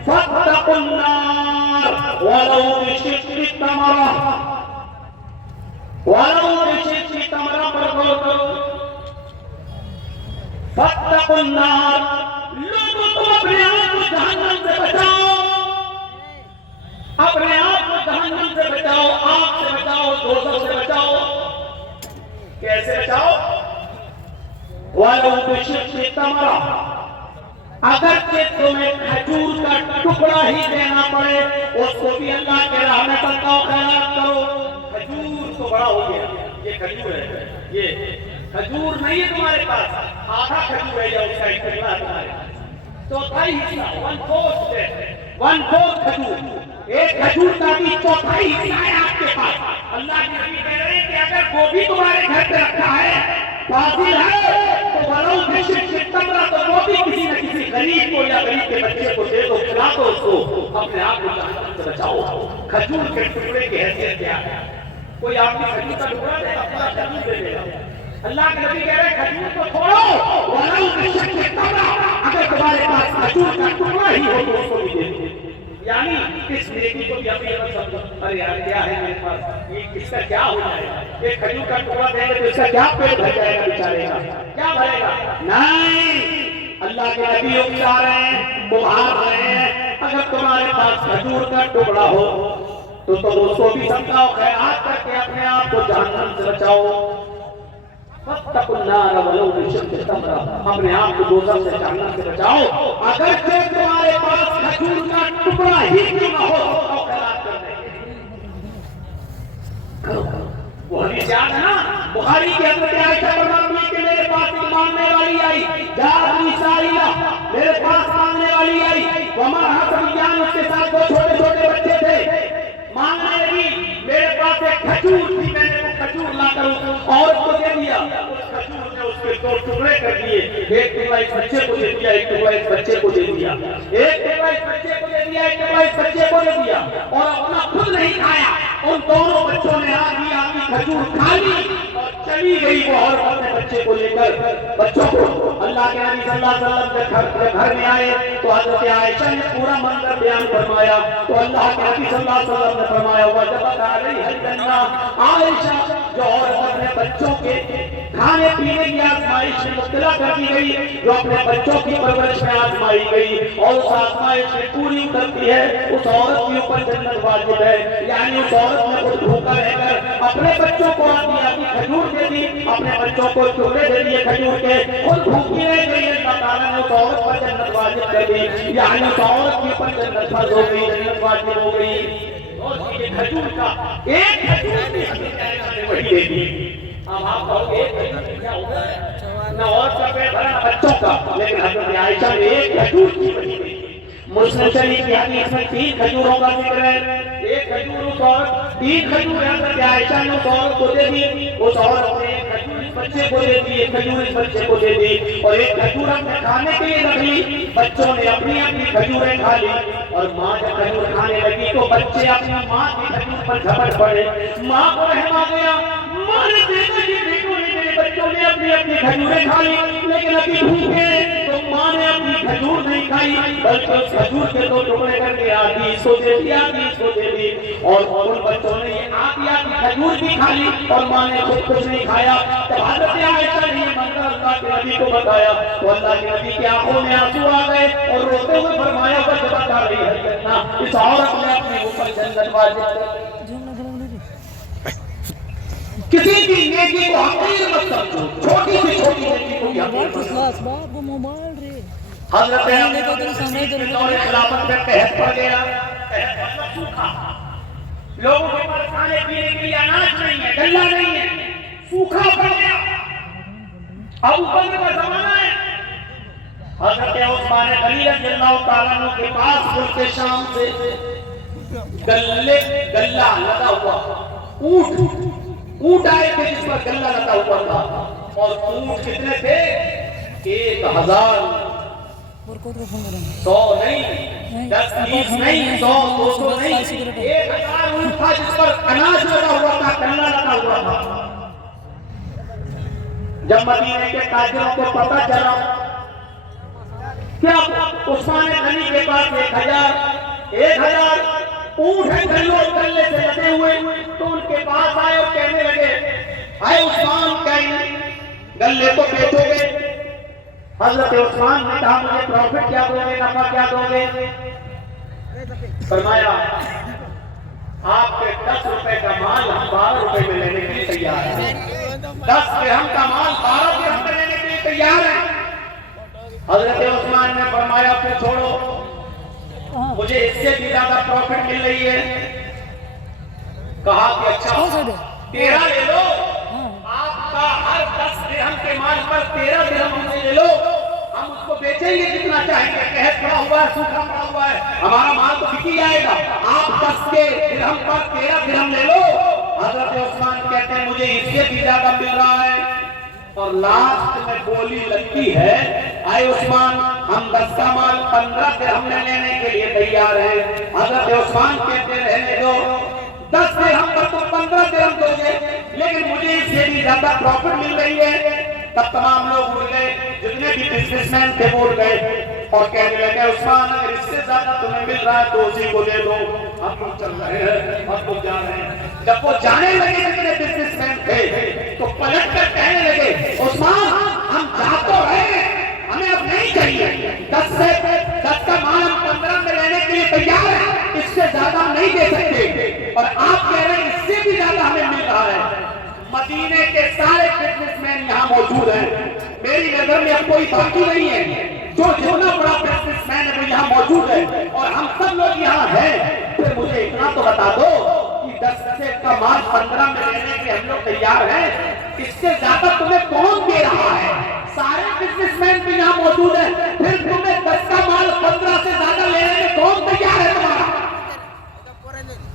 فَاتَّقُوا النَّارَ وَلَوْ بِشِقِّ تَمْرَةٍ، وَلَوْ بِشِقِّ تَمْرَةٍ پر غور کرو۔ فَاتَّقُوا النَّارَ، لوگوں تم اپنے آپ کو جہنم سے بچاؤ، اپنے آپ کو جہنم سے بچاؤ، آگ سے بچاؤ، دوزخ سے بچاؤ۔ کیسے بچاؤ؟ وَلَوْ بِشِقِّ تَمْرَةٍ، اگرچہ تمہیں کھجور کا ٹکڑا ہی دینا پڑے اس کو بھی اللہ کے راہ میں صدقہ و خیرات کرو۔ کھجور تو بڑا ہو گیا، یہ کھجور ہے، یہ کھجور نہیں ہے تمہارے پاس، آدھا کھجور ہے یا اس کا ایک ٹکڑا ہے تمہارے پاس، چوتھائی حصہ، 1/4 ہے، 1/4 کھجور، ایک کھجور کا بھی چوتھائی حصہ ہے آپ کے پاس۔ اللہ کے نبی کہہ رہے ہیں کہ اگر وہ بھی تمہارے گھر پہ رکھا ہے، فاضل ہے، تو وَلَوْ بِشِقِّ تَمْرَةٍ، تو وہ بھی کسی نہ کسی غریب کو یا غریب کے بچے کو دے دو، کھلا دو اس کو، اپنے آپ کو جہنم سے بچاؤ۔ کھجور کے ٹکڑے کی حیثیت کیا ہے؟ کوئی آپ کی کھجور کا ٹکڑا دے، اپنا کھجور دے دے گا۔ اللہ کے نبی کہہ رہے ہیں کھجور کو چھوڑو، وَلَوْ بِشِقِّ تَمْرَةٍ، اگر تمہارے پاس کھجور کا ٹکڑا ہی ہو تو اس کو بھی دے دو۔ یعنی اس نیکی کو بھی اپنی طرف سمجھو، ارے یار کیا ہے میرے پاس، یہ کس کا کیا ہو جائے گا، ایک کھجور کا ٹکڑا دیں گے تو اس کا کیا پیٹ بھر جائے گا بیچارے کا، کیا بھرے گا؟ نہیں، اللہ کے نبی اکسا رہے ہیں، بہار رہے ہیں، اگر تمہارے پاس کھجور کا ٹکڑا ہو تو تم اس کو بھی صدقہ و خیرات کر کے اپنے آپ کو جہنم سے بچاؤ۔ فَاتَّقُوا النَّارَ وَلَوْ بِشِقِّ تَمْرَةٍ، اپنے آپ کو دوزخ سے جہنم سے بچاؤ، اگرچہ تمہارے پاس کھجور کا ٹکڑا ہی کیوں نہ ہو، اور خیرات کرنے کرو۔ وہ حدیث یاد ہے نا، بخاری کی حضرت عائشہ فرماتی ہے کہ میرے پاس ایک مانگنے والی آئی، جاءتنی سائلہ، میرے پاس مانگنے والی آئی، وَمَعَهَا صَبِيَّانٌ، اس کے ساتھ دو چھوٹے چھوٹے بچے تھے، مانگنے لگی، میرے پاس ایک کھجور تھی، میں نے وہ کھجور لا کر اس عورت کو دے دیا، اس کھجور نے اس کے دو ٹکڑے کر دیے، ایک ٹکڑا اس بچے کو دے دیا، ایک ٹکڑا اس بچے کو دے دیا، ایک ٹکڑا اس بچے کو دے دیا، دیا، ایک ٹکڑا اس بچے کو دے دیا اور اپنا خود نہیں کھایا. ان دونوں بچوں نے آدھی کھجور کھا لی اور چلی گئی وہ عورت اپنے بچے کو لے کر. بچوں کو اللہ کے نبی صلی اللہ علیہ وسلم جب گھر میں آئے تو حضرت عائشہ نے پورا منظر بیان فرمایا. تو اللہ کے نبی صلی اللہ علیہ وسلم نے فرمایا وجبت علیہ الجنہ. عائشہ جو عورت اپنے بچوں کے کھانے پینے کی آزمائش میں مبتلا کر دی گئی، جو اپنے بچوں کی پرورش میں آزمائی گئی اور اس آزمائش میں پوری اترتی ہے، اس عورت کے اوپر جنت واجب ہے. یعنی اس عورت نے خود بھوکا رہ کر اپنے بچوں کو آدھی کھجور دے دی، اپنے بچوں کو چولہے دے دیے کھجور کے، خود بھوکی رہ گئی. اللہ تعالیٰ نے اس عورت پر جنت واجب کر دی. یعنی اس عورت کے اوپر جنت فرض ہو گئی، جنت واجب ہو گئی. اور یہ کھجور کا ایک کھجور بھی وہی دے دی. اب آپ کہو ایک کھجور کیا ہوتا ہے؟ نہ اور کا پیٹ بھرا نہ بچوں کا، لیکن حضرت عائشہ نے ایک کھجور کی وہی دی. مسلم شریف کی حدیث میں 3 کھجوروں کا ذکر ہے. ایک کھجور اس عورت، 3 کھجور حضرت عائشہ نے اس عورت کو دے دی. اس عورت نے ایک کھجور اس بچے کو دے دی، ایک کھجور اس بچے کو دے دی اور ایک کھجور اپنے کھانے کے لیے رکھ لی. بچوں نے اپنی اپنی کھجوریں کھا لی اور ماں جب کھجور کھانے لگی تو بچے اپنی ماں کی کھجور پر جھپٹ پڑے. ماں کو رحم آ گیا. ماں نے دیکھا کہ بیٹوں نے میرے بچوں نے اپنی اپنی کھجوریں کھا لی لیکن ابھی بھوکے. تو ماں نے اپنی کھجور نہیں کھائی بلکہ اس کھجور کے 2 ٹکڑے کر کے آدھی اس کو دے دی، آدھی اس کو دے دی. اور ان بچوں نے یہ آدھی کھجور بھی کھا لی اور ماں نے خود کچھ نہیں کھایا. جب حضرت عائشہ نے یہ منظر اللہ کے نبی کو بتایا تو اللہ کے نبی کی آنکھوں میں آنسو آ گئے اور روتے ہوئے فرمایا وجبت علیہ الجنہ. اس عورت نے اپنے اوپر جنت واجب کر. کسی کی نیکی کو حقیر مت سمجھو، چھوٹی سے چھوٹی نیکی کو بھی حقیر مت سمجھو. حضرت دور خلافت میں قحط پڑ گیا. قحط مطلب سوکھا، لوگوں کے پاس کھانے پینے کے لیے اناج نہیں ہے، غلہ نہیں ہے، سوکھا پڑ گیا. ابو بکر کا زمانہ ہے. حضرت عثمان غنی رضی اللہ تعالیٰ عنہ کے پاس ملک شام سے غلہ لگا ہوا اونٹ آئے تھے جس پر غلہ لگا ہوا تھا. اور اونٹ کتنے تھے؟ 1000. 100 نہیں، 10 20 نہیں، 100 200 نہیں، 1000 اونٹ تھا جس پر اناج لگا ہوا تھا، غلہ لگا ہوا تھا. جب مدینے کے تاجروں کو پتہ چلا کیا عثمان غنی کے پاس 1000 اونٹ ہیں غلے سے لگے ہوئے، تو ان کے پاس آئے اور کہنے لگے اے عثمان کہیں غلے کو بیچو گے؟ حضرت عثمان نے کہا مجھے پروفٹ کیا دو گے، نفع کیا دو گے؟ فرمایا آپ کے 10 روپے کا مال ہم 12 روپے میں لینے کے لیے تیار ہیں. 10 درہم کا مال 12 درہم میں لینے کے لیے تیار ہے. حضرت عثمان نے فرمایا پھر چھوڑو، مجھے اس سے بھی زیادہ پروفٹ مل رہی ہے. کہا کہ اچھا 13 لے لو، آپ کا ہر 10 درہم کے مال پر 13 درہم ہم سے لے لو، ہم اس کو بیچیں گے جتنا چاہیں گے. قحط پڑا ہوا ہے، سوکھا پڑا ہوا ہے، ہمارا مال تو بکی جائے گا. آپ 10 کے درہم پر 13 درہم لے لو. حضرت عثمان کہتے ہیں مجھے اس سے بھی زیادہ مل رہا ہے. اور لاسٹ میں بولی لگتی ہے اے عثمان ہم 10 کا مال 15 درہم میں لینے کے لیے تیار ہیں. حضرت عثمان کہتے رہنے دو، 10 درہم پر تو 15 درہم دو گے لیکن مجھے اس سے بھی زیادہ پروفٹ مل رہی ہے. تب تمام لوگ اڑ گئے، جتنے بھی بزنس مین تھے وہ اڑ گئے اور کہنے لگے عثمان اگر اس سے زیادہ تمہیں مل رہا ہے تو اسی کو دے دو، ہم لوگ چل رہے ہیں، ہم لوگ جا رہے ہیں. جب وہ جانے لگے جتنے بزنس مین تھے تو پلٹ کر کہنے لگے عثمان ہم جا تو رہے ہیں، ہمیں اب نہیں چاہیے. 10 کا مال ہم 15 میں لینے کے لیے تیار ہیں، اس سے زیادہ نہیں دے سکتے اور آپ کہہ رہے ہیں اس سے بھی زیادہ ہمیں مل رہا ہے. مدینے کے سارے بزنس مین یہاں موجود ہیں، میری نظر میں اب کوئی باقی نہیں ہے. جو جتنا بڑا بزنس مین ہے وہ یہاں موجود ہے اور ہم سب لوگ یہاں ہیں. پھر مجھے اتنا تو بتا دو کہ 10 کا مال 15 میں لینے کے ہم لوگ تیار ہیں، اس سے زیادہ تمہیں کون دے رہا ہے؟ سارے بزنس مین بھی یہاں موجود ہیں، پھر تمہیں 10 کا مال 15 سے زیادہ لینے میں کون تیار ہے تمہارا؟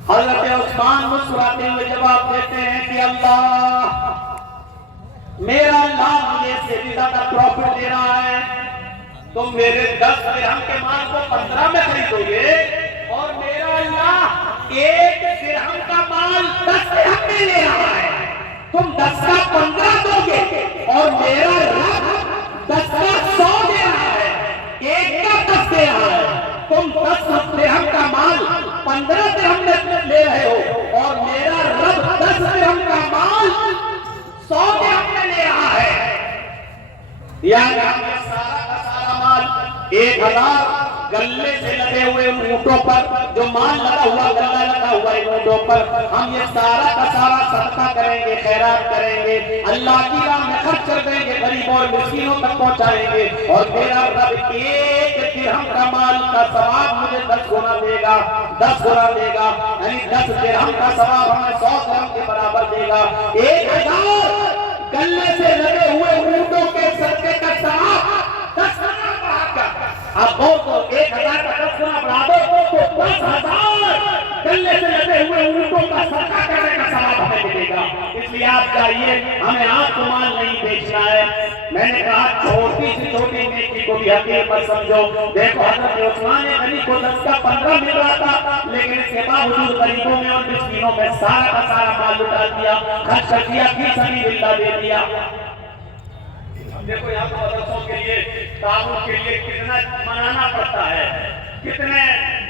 حضرت عثمان مسکراتے ہوئے جواب دیتے ہیں کہ اللہ میرا اللہ مجھے سے بھی زیادہ پروفٹ دے رہا ہے. تم میرے 10 درہم کے مال کو 15 میں خریدو گے اللہ ایک درہم کا مال 10 درہم میں لے رہا ہے، تم 10 کا 15 دو گے، اور میرا رب 10 کا 100 دے رہا ہے، ایک کا 10 دے رہا ہے، تم 10 درہم کا مال 15 درہم میں لے رہے ہو، اور میرا رب 10 درہم کا مال 100 درہم میں لے رہا ہے۔ یعنی ہم یہ سارا کا سارا مال 1000 گلے سے لگے ہوئے اونٹوں پر، جو مال لگا ہوا گلہ لگا ہوا اونٹوں پر، ہم یہ سارا کا سارا صدقہ کریں گے، خیرات کریں گے، اللہ کی راہ میں خرچ کر دیں گے، غریبوں اور مسکینوں تک پہنچائیں گے، اور میرا رب ایک درہم کا مال کا ثواب مجھے 10 گنا دے گا، 10 گنا دے گا، یعنی 10 درہم کا ثواب ہمیں 100 درہم کے برابر دے گا۔ 1000 گلے سے لگے ہوئے اونٹوں کے صدقے کا ثواب 10 گنا بڑھا کر، اب بہت تو 1000 کا 10 گنا بڑھا دو تو 10,000 گلے سے لگے ہوئے اونٹوں کا صدقہ کرنے کا ثواب ہمیں ملے گا۔ اس لیے آپ چاہیے ہمیں آپ کو مال نہیں بیچنا ہے۔ میں نے کہا چھوٹی سی چھوٹی نیکی کو بھی حقیر مت سمجھو۔ دیکھو حضرت عثمان غنی کو 10 کا 15 مل رہا تھا، لیکن اس کے باوجود غریبوں میں اور مسکینوں میں سارا کا سارا مال لٹا دیا، خرچ کر دیا، فی سبیل اللہ دے دیا۔ دیکھو یہاں پر مدرسوں کے لیے، تعاون کے لیے کتنا منانا پڑتا ہے، کتنے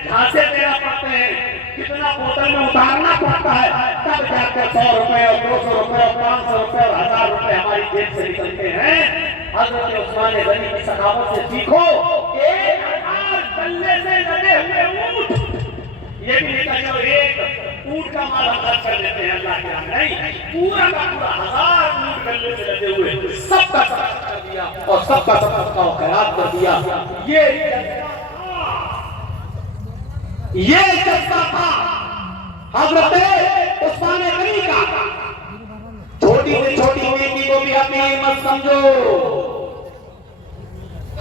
جھانسے دینا پڑتے ہیں، کتنا بوتل میں اتارنا پڑتا ہے، تب جا کے 100 روپے اور 200 روپے اور 500 روپے اور 1000 روپے ہماری جیب سے نکلتے ہیں۔ حضرت عثمان غنی کی سخاوت سے سیکھو، 1000 گلے سے لگے ہوئے اونٹ، یہ بھی نکل جاؤ، ایک اونٹ کا مال ہم خرچ کر دیتے ہیں اللہ کے ہاں، نہیں، پورا کا پورا 1000 اونٹ گلے سے لگے ہوئے سب کا صدقہ کر دیا اور سب کا صدقہ و خیرات کر دیا۔ یہ جذبہ تھا حضرت عثمان غنی کا۔ چھوٹی سے چھوٹی نیکی کو بھی حقیر مت سمجھو۔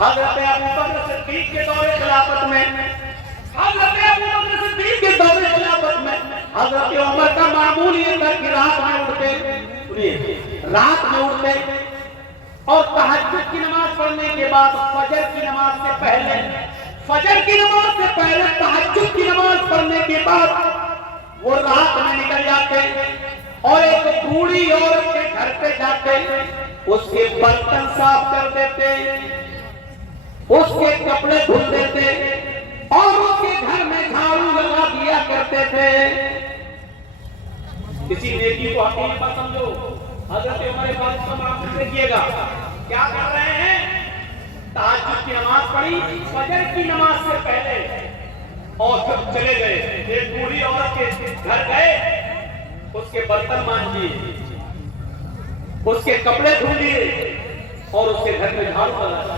حضرت ابوبکر صدیق کے دور خلافت میں، حضرت عمر کا معمول یہ تھا کہ رات میں اٹھتے اور تہجد کی نماز پڑھنے کے بعد فجر کی نماز سے پہلے تہجد کی نماز پڑھنے کے بعد وہ رات میں نکل جاتے اور ایک بوڑھی عورت کے گھر پہ جاتے، اس کے برتن صاف کر دیتے، اس کے کپڑے دھل دیتے اور اس کے گھر میں جھاڑو لگا دیا کرتے تھے۔ کسی نیکی کو حقیر مت سمجھو۔ حضرت عمر فاروق کا معاملہ دیکھیے گا، کیا کر رہے ہیں؟ تہجد کی نماز پڑھی فجر کی نماز سے پہلے اور پھر چلے گئے، ایک بوڑھی عورت کے گھر گئے، اس کے برتن مانجیے، اس کے کپڑے دھل دیے اور اس کے گھر میں جھاڑو لگا۔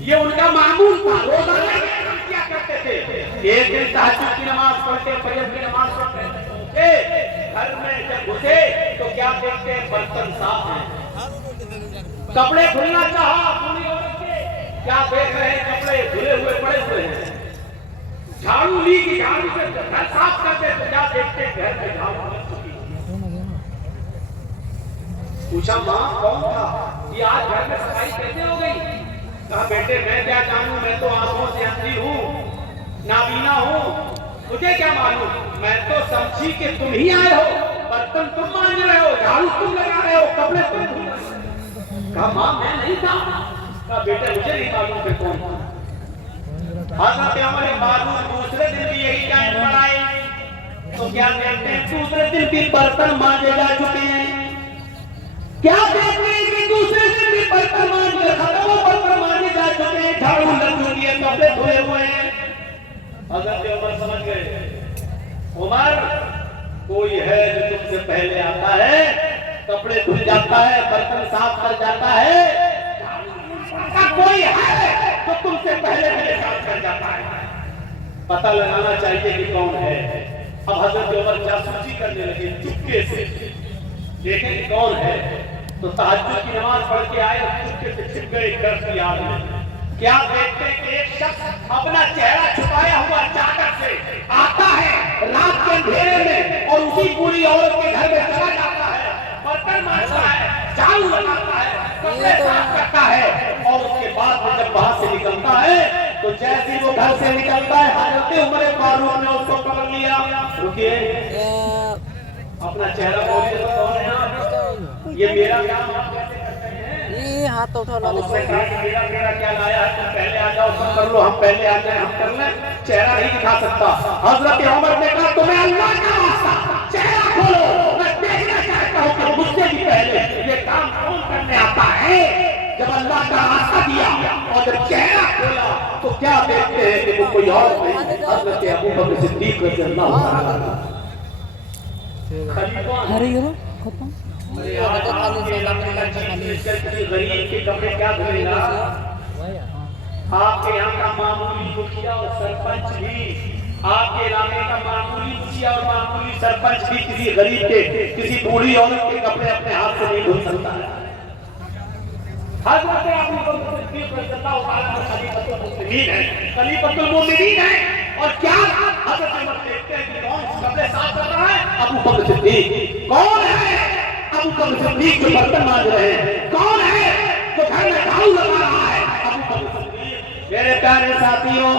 یہ ان کا معمول تھا، روزانہ کیا کرتے تھے؟ ایک دن تہجد کی نماز پڑھتے، فجر کی نماز پڑھتے، گھر میں جب گھسے تو کیا دیکھتے ہیں؟ برتن صاف ہیں۔ کپڑے دھلنا چاہا پوری عورت کے، کیا دیکھ رہے ہیں؟ کپڑے دھلے ہوئے پڑے ہوئے ہیں۔ جھاڑو لی کی جھاڑو سے گھر صاف کرتے تو کیا دیکھتے ہیں؟ گھر میں جھاڑو لگ چکی۔ پوچھا ماں کون تھا؟ یہ آج گھر میں صفائی کیسے ہو گئی؟ کہا بیٹے میں کیا جانوں، میں تو آنکھوں سے اندھی ہوں، نابینا ہوں، مجھے کیا معلوم، میں تو سمجھی کہ تم ہی آئے ہو، برتن تم مانج رہے ہو، جھاڑو تم لگا رہے ہو، کپڑے تم دھل رہے ہو۔ کہا ماں میں نہیں تھا۔ کہا بیٹے مجھے نہیں معلوم کہ کون تھا۔ حضرت عمر فاروق دوسرے دن بھی یہی ٹائم پر آئے تو کیا دیکھتے ہیں؟ دوسرے دن بھی برتن مانجے جا چکے ہیں۔ کیا دیکھتے ہیں کہ دوسرے دن بھی برتن مانجے ختم ہو، برتن مانجے جا چکے ہیں، جھاڑو لگ چکی ہے، کپڑے دھلے ہوئے ہیں۔ حضرت عمر سمجھ گئے، عمر کوئی ہے جو تم سے پہلے آتا ہے، کپڑے دھل جاتا ہے، برتن صاف کر جاتا ہے، کوئی ہے جو تم سے پہلے میرے ساتھ کر جاتا ہے۔ پتہ لگانا چاہیے کہ کون ہے۔ اب حضرت عمر جاسوسی کرنے لگے، چپکے سے دیکھیں کہ کون ہے، تو تہجد کی نماز پڑھ کے آئے اور چپکے سے چھپ گئے گھر کی آگ میں۔ کیا دیکھتے ہیں کہ ایک شخص اپنا چہرہ چھپایا ہوا چادر سے آتا ہے رات کے اندھیرے میں اور اسی بوڑھی عورت کے گھر میں چلا جاتا ہے، برتن مانجتا ہے، جھاڑو لگاتا ہے، کپڑے صاف کرتا ہے، اور اس کے بعد جب وہاں سے نکلتا ہے تو جیسے وہ گھر سے نکلتا ہے حضرت عمر فاروق نے اس کو پکڑ لیا. رکیے اپنا چہرہ بولیے تو کون ہے آپ؟ یہ میرا کام آپ کیسے کرتے ہیں؟ یہ ہاتھ اٹھا لا. اس نے کہا کہ میرا کیا لایا ہے، تم پہلے آ جاؤ سب کر لو، ہم پہلے آ جائیں ہم کر لیں. چہرہ نہیں دکھا سکتا. حضرت عمر نے کہا تمہیں اللہ کا واسطہ چہرہ کھولو، میں دیکھنا چاہتا ہوں کہ مجھ سے بھی پہلے یہ کام کون کرنے آتا ہے. جب اللہ کا راستہ دیا اور جب چہرہ کھولا تو کیا دیکھتے ہیں کہ وہ کوئی اور نہیں، حضرت ابو بکر صدیق رضی اللہ عنہ. غریب کے کپڑے کیا دھوئے گا؟ آپ کے یہاں کا معمولی مکھیا اور سرپنچ بھی، آپ کے علاقے کا معمولی مکھیا اور معمولی سرپنچ بھی کسی غریب کے، کسی بوڑھی عورت کے کپڑے اپنے ہاتھ سے نہیں دھو سکتا ہے. حضرت ابو بکر صدیق رضی اللہ عنہ خلیفۃ المسلمین ہیں، خلیفۃ المؤمنین ہیں. اور کیا حضرت عمر دیکھتے ہیں کہ کون کپڑے صاف کر رہا ہے؟ ابو بکر صدیق. کون ہے ابو بکر صدیق جو برتن مانج رہے ہیں؟ کون ہے جو گھر میں جھاڑو لگا رہا ہے؟ ابو بکر صدیق. میرے پیارے ساتھیوں،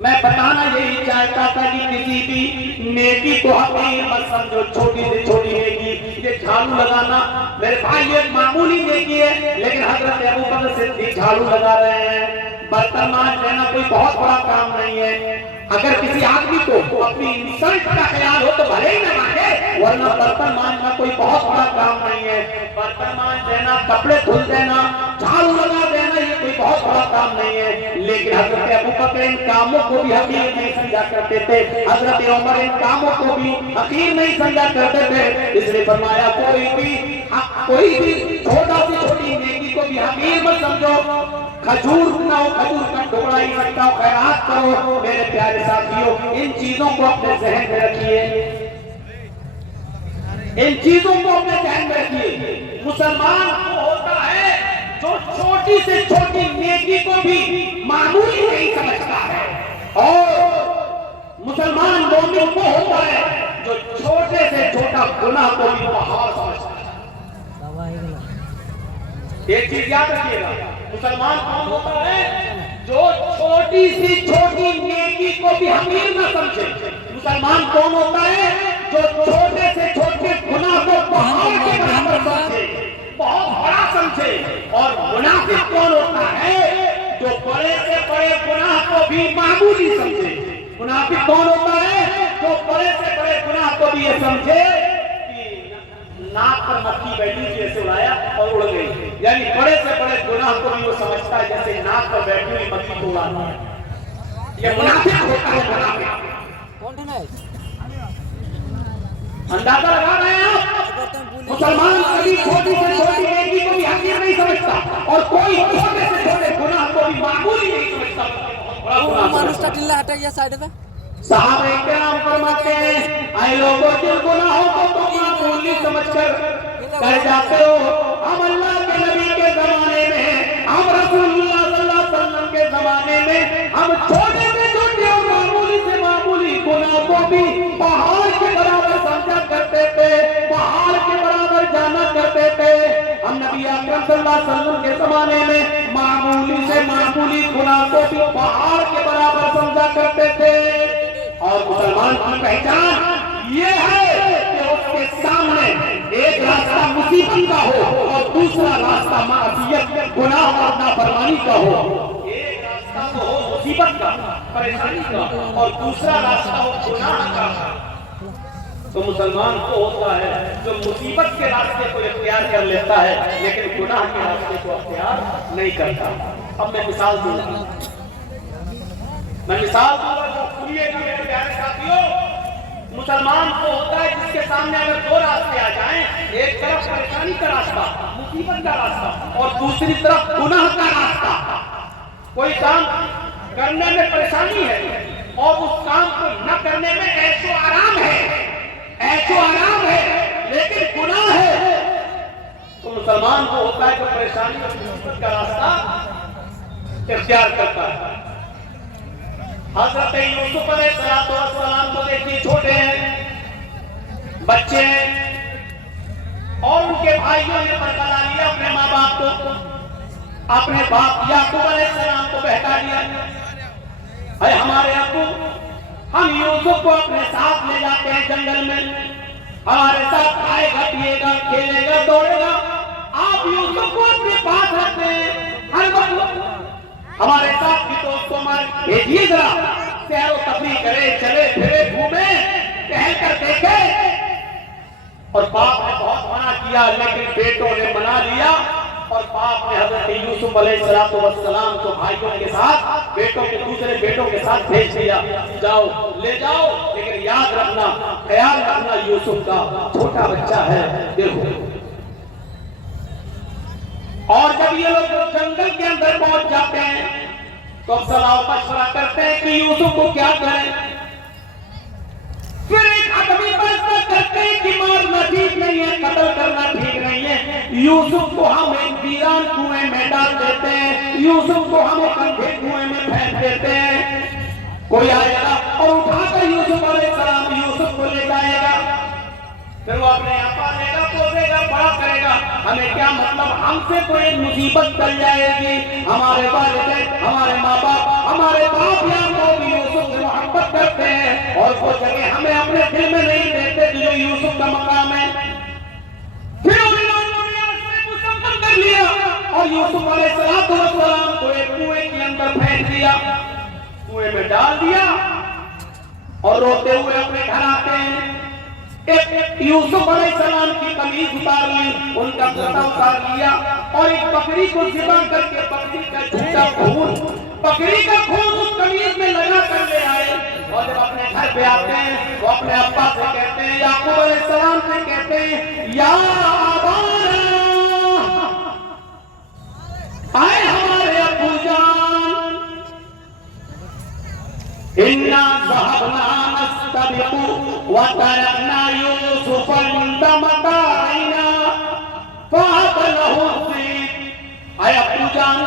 میں بتانا یہی چاہتا تھا کہ کسی بھی نیکی کو حقیر مت سمجھو. چھوٹی سے چھوٹی نیکی، یہ جھاڑو لگانا میرے بھائی یہ معمولی نیکی ہے، لیکن حضرت ابو بکر صدیق جھاڑو لگا رہے ہیں. برتن مانج لینا کوئی بہت بڑا کام نہیں ہے. اگر کسی آدمی کو اپنی انسلٹ کا خیال ہو تو بھلے ہی نہ مانگے، ورنہ برتن مانجنا کوئی بہت بڑا کام نہیں ہے. برتن مانج دینا، کپڑے دھل دینا، جھاڑو لگا دینا یہ کوئی بہت بڑا کام نہیں ہے. لیکن حضرت ابو بکر ان کاموں کو بھی حقیر نہیں سمجھا کرتے تھے. حضرت عمر ان کاموں کو بھی حقیر نہیں سمجھا کرتے تھے. اس لیے فرمایا کوئی بھی چھوٹا سی چھوٹی نیکی کو بھی حقیر مت سمجھو. کھجور نہ ہو، کھجور کا ٹکڑا ہی سکتا ہو، خیرات کرو. میرے پیارے ساتھیوں، ان چیزوں کو اپنے ذہن میں رکھیے، ان چیزوں کو اپنے ذہن میں رکھیے. مسلمان وہ ہوتا ہے جو چھوٹی سے چھوٹی نیکی کو بھی معمولی نہیں سمجھتا ہے، اور مسلمان مومن وہ ہوتا ہے جو چھوٹے سے چھوٹا گناہ کو بھی پہاڑ سمجھتا ہے. ایک چیز یاد رکھیے گا، مسلمان کون ہوتا ہے جو چھوٹی سی چھوٹی نیکی کو بھی حقیر نہ سمجھے. مسلمان کون ہوتا ہے جو چھوٹے سے چھوٹے گناہ کو پہاڑ کے برابر سمجھے، بہت بڑا سمجھے. اور منافق کون ہوتا ہے جو بڑے سے بڑے گناہ کو بھی معمولی سمجھے. منافق کون ہوتا ہے جو بڑے سے بڑے گناہ کو بھی یہ سمجھے ناک پر مکھی بیٹھی جیسے اڑایا اور اڑ گئی. یعنی بڑے سے بڑے گناہ کو بھی وہ سمجھتا ہے جیسے ناک پر بیٹھی ہوئی مکھی کو اڑانا ہے. یہ منافق ہوتا ہے. منافق اندازہ لگا رہے ہیں آپ؟ مسلمان کبھی چھوٹی سے چھوٹی نیکی کو بھی حقیر نہیں سمجھتا اور کوئی چھوٹے سے چھوٹے گناہ کو بھی معمولی نہیں سمجھتا. صحابہ کرام فرماتے ہیں اے لوگوں جن گناہوں کو تم معمولی سمجھ کر جاتے ہو، ہم اللہ کے نبی کے زمانے میں، ہم رسول اللہ صلی اللہ علیہ وسلم کے زمانے میں ہم چھوٹے سے چھوٹے اور معمولی سے معمولی گناہ کو بھی پہاڑ کے برابر سمجھا کرتے تھے، پہاڑ کے برابر جانا کرتے تھے. ہم نبی اکرم صلی اللہ علیہ وسلم کے زمانے میں معمولی سے معمولی گناہ کو بھی پہاڑ کے برابر سمجھا کرتے تھے. اور مسلمان کی پہچان یہ ہے کہ اس کے سامنے ایک راستہ مصیبت کا ہو اور دوسرا راستہ معصیت، گناہ اور نافرمانی کا ہو. ایک راستہ تو ہو مصیبت کا، پریشانی کا، اور دوسرا راستہ ہو گناہ کا. تو مسلمان کو ہوتا ہے جو مصیبت کے راستے کو اختیار کر لیتا ہے لیکن گناہ کے راستے کو اختیار نہیں کرتا. اب میں مثال دوں گا، جو سنیے گا میرے پیارے ساتھیوں. مسلمان کو ہوتا ہے جس کے سامنے اگر دو راستے آ جائیں، ایک طرف پریشانی کا راستہ، مصیبت کا راستہ، اور دوسری طرف گناہ کا راستہ. کوئی کام کرنے میں پریشانی ہے اور اس کام کو نہ کرنے میں عیش و آرام ہے، عیش و آرام ہے لیکن گناہ ہے. تو مسلمان کو ہوتا ہے جو پریشانی اور مصیبت کا راستہ اختیار کرتا ہے. حضرت یوسف علیہ السلام کو دیکھیے، چھوٹے ہیں، بچے ہیں، اور ان کے بھائیوں نے برگلا لیا اپنے ماں باپ کو. اپنے باپ یعقوب علیہ السلام کو بہکا دیا، اے ہمارے ابو ہم یوسف کو اپنے ساتھ لے جاتے ہیں جنگل میں، ہمارے ساتھ کھائے گا پیے گا کھیلے گا دوڑے گا، آپ یوسف کو اپنے پاس رکھتے ہیں ہر وقت ہمارے ساتھ بھی دوستوں میں بھیجیے ذرا، سیر و تفریح کرے چلے پھرے گھومے ٹہل کر دیکھے۔ اور باپ نے بہت منع کیا لیکن بیٹوں نے منا لیا، اور باپ نے حضرت یوسف علیہ السلام کو بھائیوں کے ساتھ بیٹوں کے دوسرے بیٹوں کے ساتھ بھیج دیا، جاؤ لے جاؤ، لیکن یاد رکھنا خیال رکھنا یوسف کا چھوٹا بچہ ہے دیکھو۔ اور جب یہ لوگ جنگل کے اندر پہنچ جاتے ہیں تو اب صلاح و مشورہ کرتے ہیں کہ یوسف کو کیا کریں، پھر ایک آدمی فیصلہ کرتے ہیں کہ مارنا ٹھیک نہیں ہے، قتل کرنا ٹھیک نہیں ہے، یوسف کو ہم ایک ویران کنویں میں ڈال دیتے ہیں، یوسف کو ہم ایک اندھے کنویں میں پھینک دیتے ہیں، کوئی آئے گا اور اٹھا کر یوسف علیہ السلام یوسف کو لے جائے گا، پھر وہ اپنے یہاں پالے گا پوسے گا بڑا کرے گا، ہمیں کیا مطلب ہم سے کوئی مصیبت ٹل جائے گی، ہمارے والدین ہمارے ماں باپ ہمارے باپ یعقوب یوسف سے محبت کرتے ہیں اور وہ جگہ ہمیں اپنے دل میں نہیں دیتے جو یوسف کا مقام ہے۔ پھر انہوں نے مسلمان کر لیا اور یوسف علیہ السلام کو ایک کنویں کے اندر پھینک دیا، کنویں میں ڈال دیا، اور روتے ہوئے اپنے گھر آتے ہیں۔ ایک یوسف علیہ السلام کی قمیض اتار لی، ان کا کرتا اتار لیا، اور ایک بکری کو ذبح کر کے بکری کا جھوٹا خون، بکری کا خون اس قمیض میں لگا کر لے آئے، اور جب اپنے گھر پہ آتے ہیں وہ اپنے ابا سے کہتے ہیں، یعقوب علیہ السلام سے کہتے ہیں، یا ابانا، آئے ہمارے ابو جان، انا ذهبنا نستبق وتركنا يوسف عند متاعنا فأكله الذئب، اے ابو جان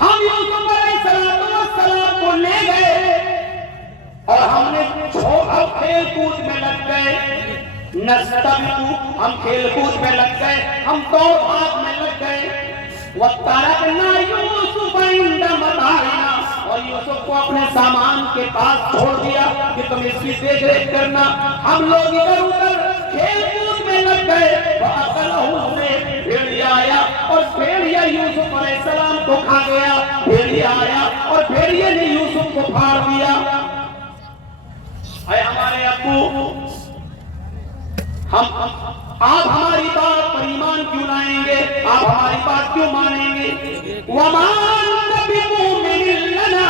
ہم یوسف علیہ السلام کو لے گئے اور ہم نے کھیل کود میں لگ گئے، نستبق ہم کھیل کود میں لگ گئے، ہم دوڑ بھاگ میں لگ گئے، وَتَرَكْنَا يُوسُفَ عِندَ مَتَاعِنَا، اور یوسف کو اپنے سامان کے پاس چھوڑ دیا کہ تم اس کی دیکھ ریکھ کرنا، ہم لوگ ادھر ادھر کھیل کود میں لگ گئے، وَأَكَلَهُ الذِّئْبُ، بھیڑیا آیا اور بھیڑیا یوسف علیہ السلام کو کھا گیا، بھیڑیا آیا اور بھیڑیے نے یوسف کو پھاڑ دیا۔ اے ہمارے ابو، آپ ہماری بات پر ایمان کیوں لائیں گے، آپ ہماری بات کیوں مانیں گے، وَمَا أَنْتَ بِمُؤْمِنٍ لَنَا،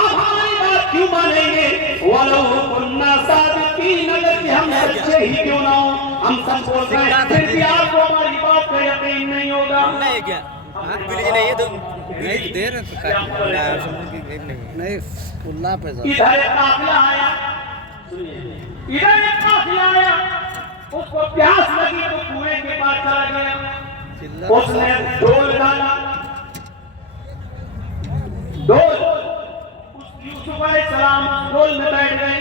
آپ ہماری بات کیوں مانیں گے، وَلَوْ كُنَّا صَادِقِينَ، اگر ہم سچے ہی کیوں نہ ہوں، ہم سچ بول رہے ہیں پھر بھی آپ کو ہماری بات کا یقین نہیں ہوگا۔ نہیں کیا نہیں تو نہیں دے رہے نہیں اللہ پہ ادھر ایک قافلہ آیا، ادھر ایک قافلہ آیا، اس کو پیاس لگی تو کنویں کے پاس چلا گیا، اس نے ڈول ڈالا، ڈول، یوسف علیہ السلام ڈول میں بیٹھ گئے،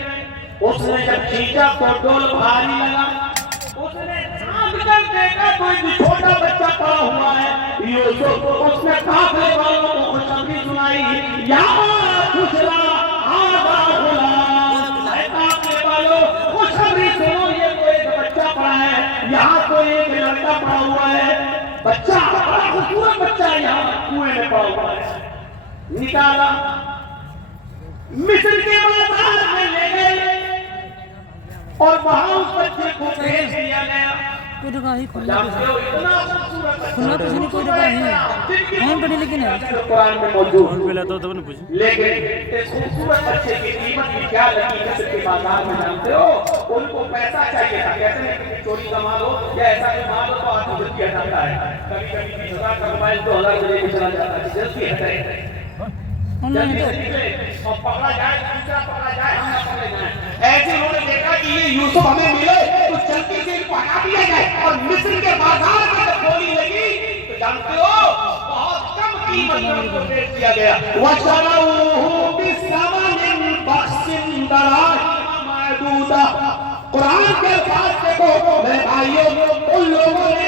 اس نے جب کھینچا تو ڈول بھاری لگا، اس نے جھانک کر دیکھا کوئی چھوٹا بچہ پڑا ہوا ہے، یوسف، اس نے قافلے والوں کو خوشخبری سنائی، یا خوشلا ہذا غلام، اے قافلے والوں خوشخبری سنو، یہ کوئی بچہ پڑا ہے، یہاں کوئی ایک لڑکا پڑا ہوا ہے، بچہ بڑا خوبصورت بچہ یہاں کنویں میں پڑا ہوا ہے، نکالا، مصر کے بازار میں لے گئے اور وہاں اس بچے کو بھیج دیا گیا۔ کوئی دکان ہی کھلنا جانتے ہو اتنا خوبصورت بچہ، کھلنا کچھ نہیں، کوئی دکان ہے کہیں پڑھی لیکن ہے قرآن میں موجود، فون پہ لیتا ہو تو نے پوچھ لیکن اس خوبصورت بچے کی قیمت بھی کیا لگی مصر کے بازار میں جانتے ہو؟ ان کو پیسہ چاہیے تھا، کہتے ہیں کہ چوری کا مال ہو یا ایسا کوئی مال ہو تو آدمی جلدی ہٹاتا ہے، کبھی کبھی 20,000 کا موبائل 2,000 میں لے کے چلا جاتا ہے، جلدی ہٹائے، جلدی سے نکلے اور پکڑا جائے، دوسرا پکڑا جائے، ہم نہ پکڑے جائیں۔ ایسے انہوں نے دیکھا کہ یہ یوسف ہمیں ملے تو جلدی سے ان کو ہٹا دیا جائے، اور مصر کے بازار میں جب گولی لگی تو جانتے ہو بہت کم قیمت میں ان کو بیچ دیا گیا۔ وَشَرَوْهُ بِثَمَنٍ بَخْسٍ دَرَاهِمَ مَعْدُودَةٍ، قرآن کے الفاظ دیکھو میرے بھائیوں، ان لوگوں نے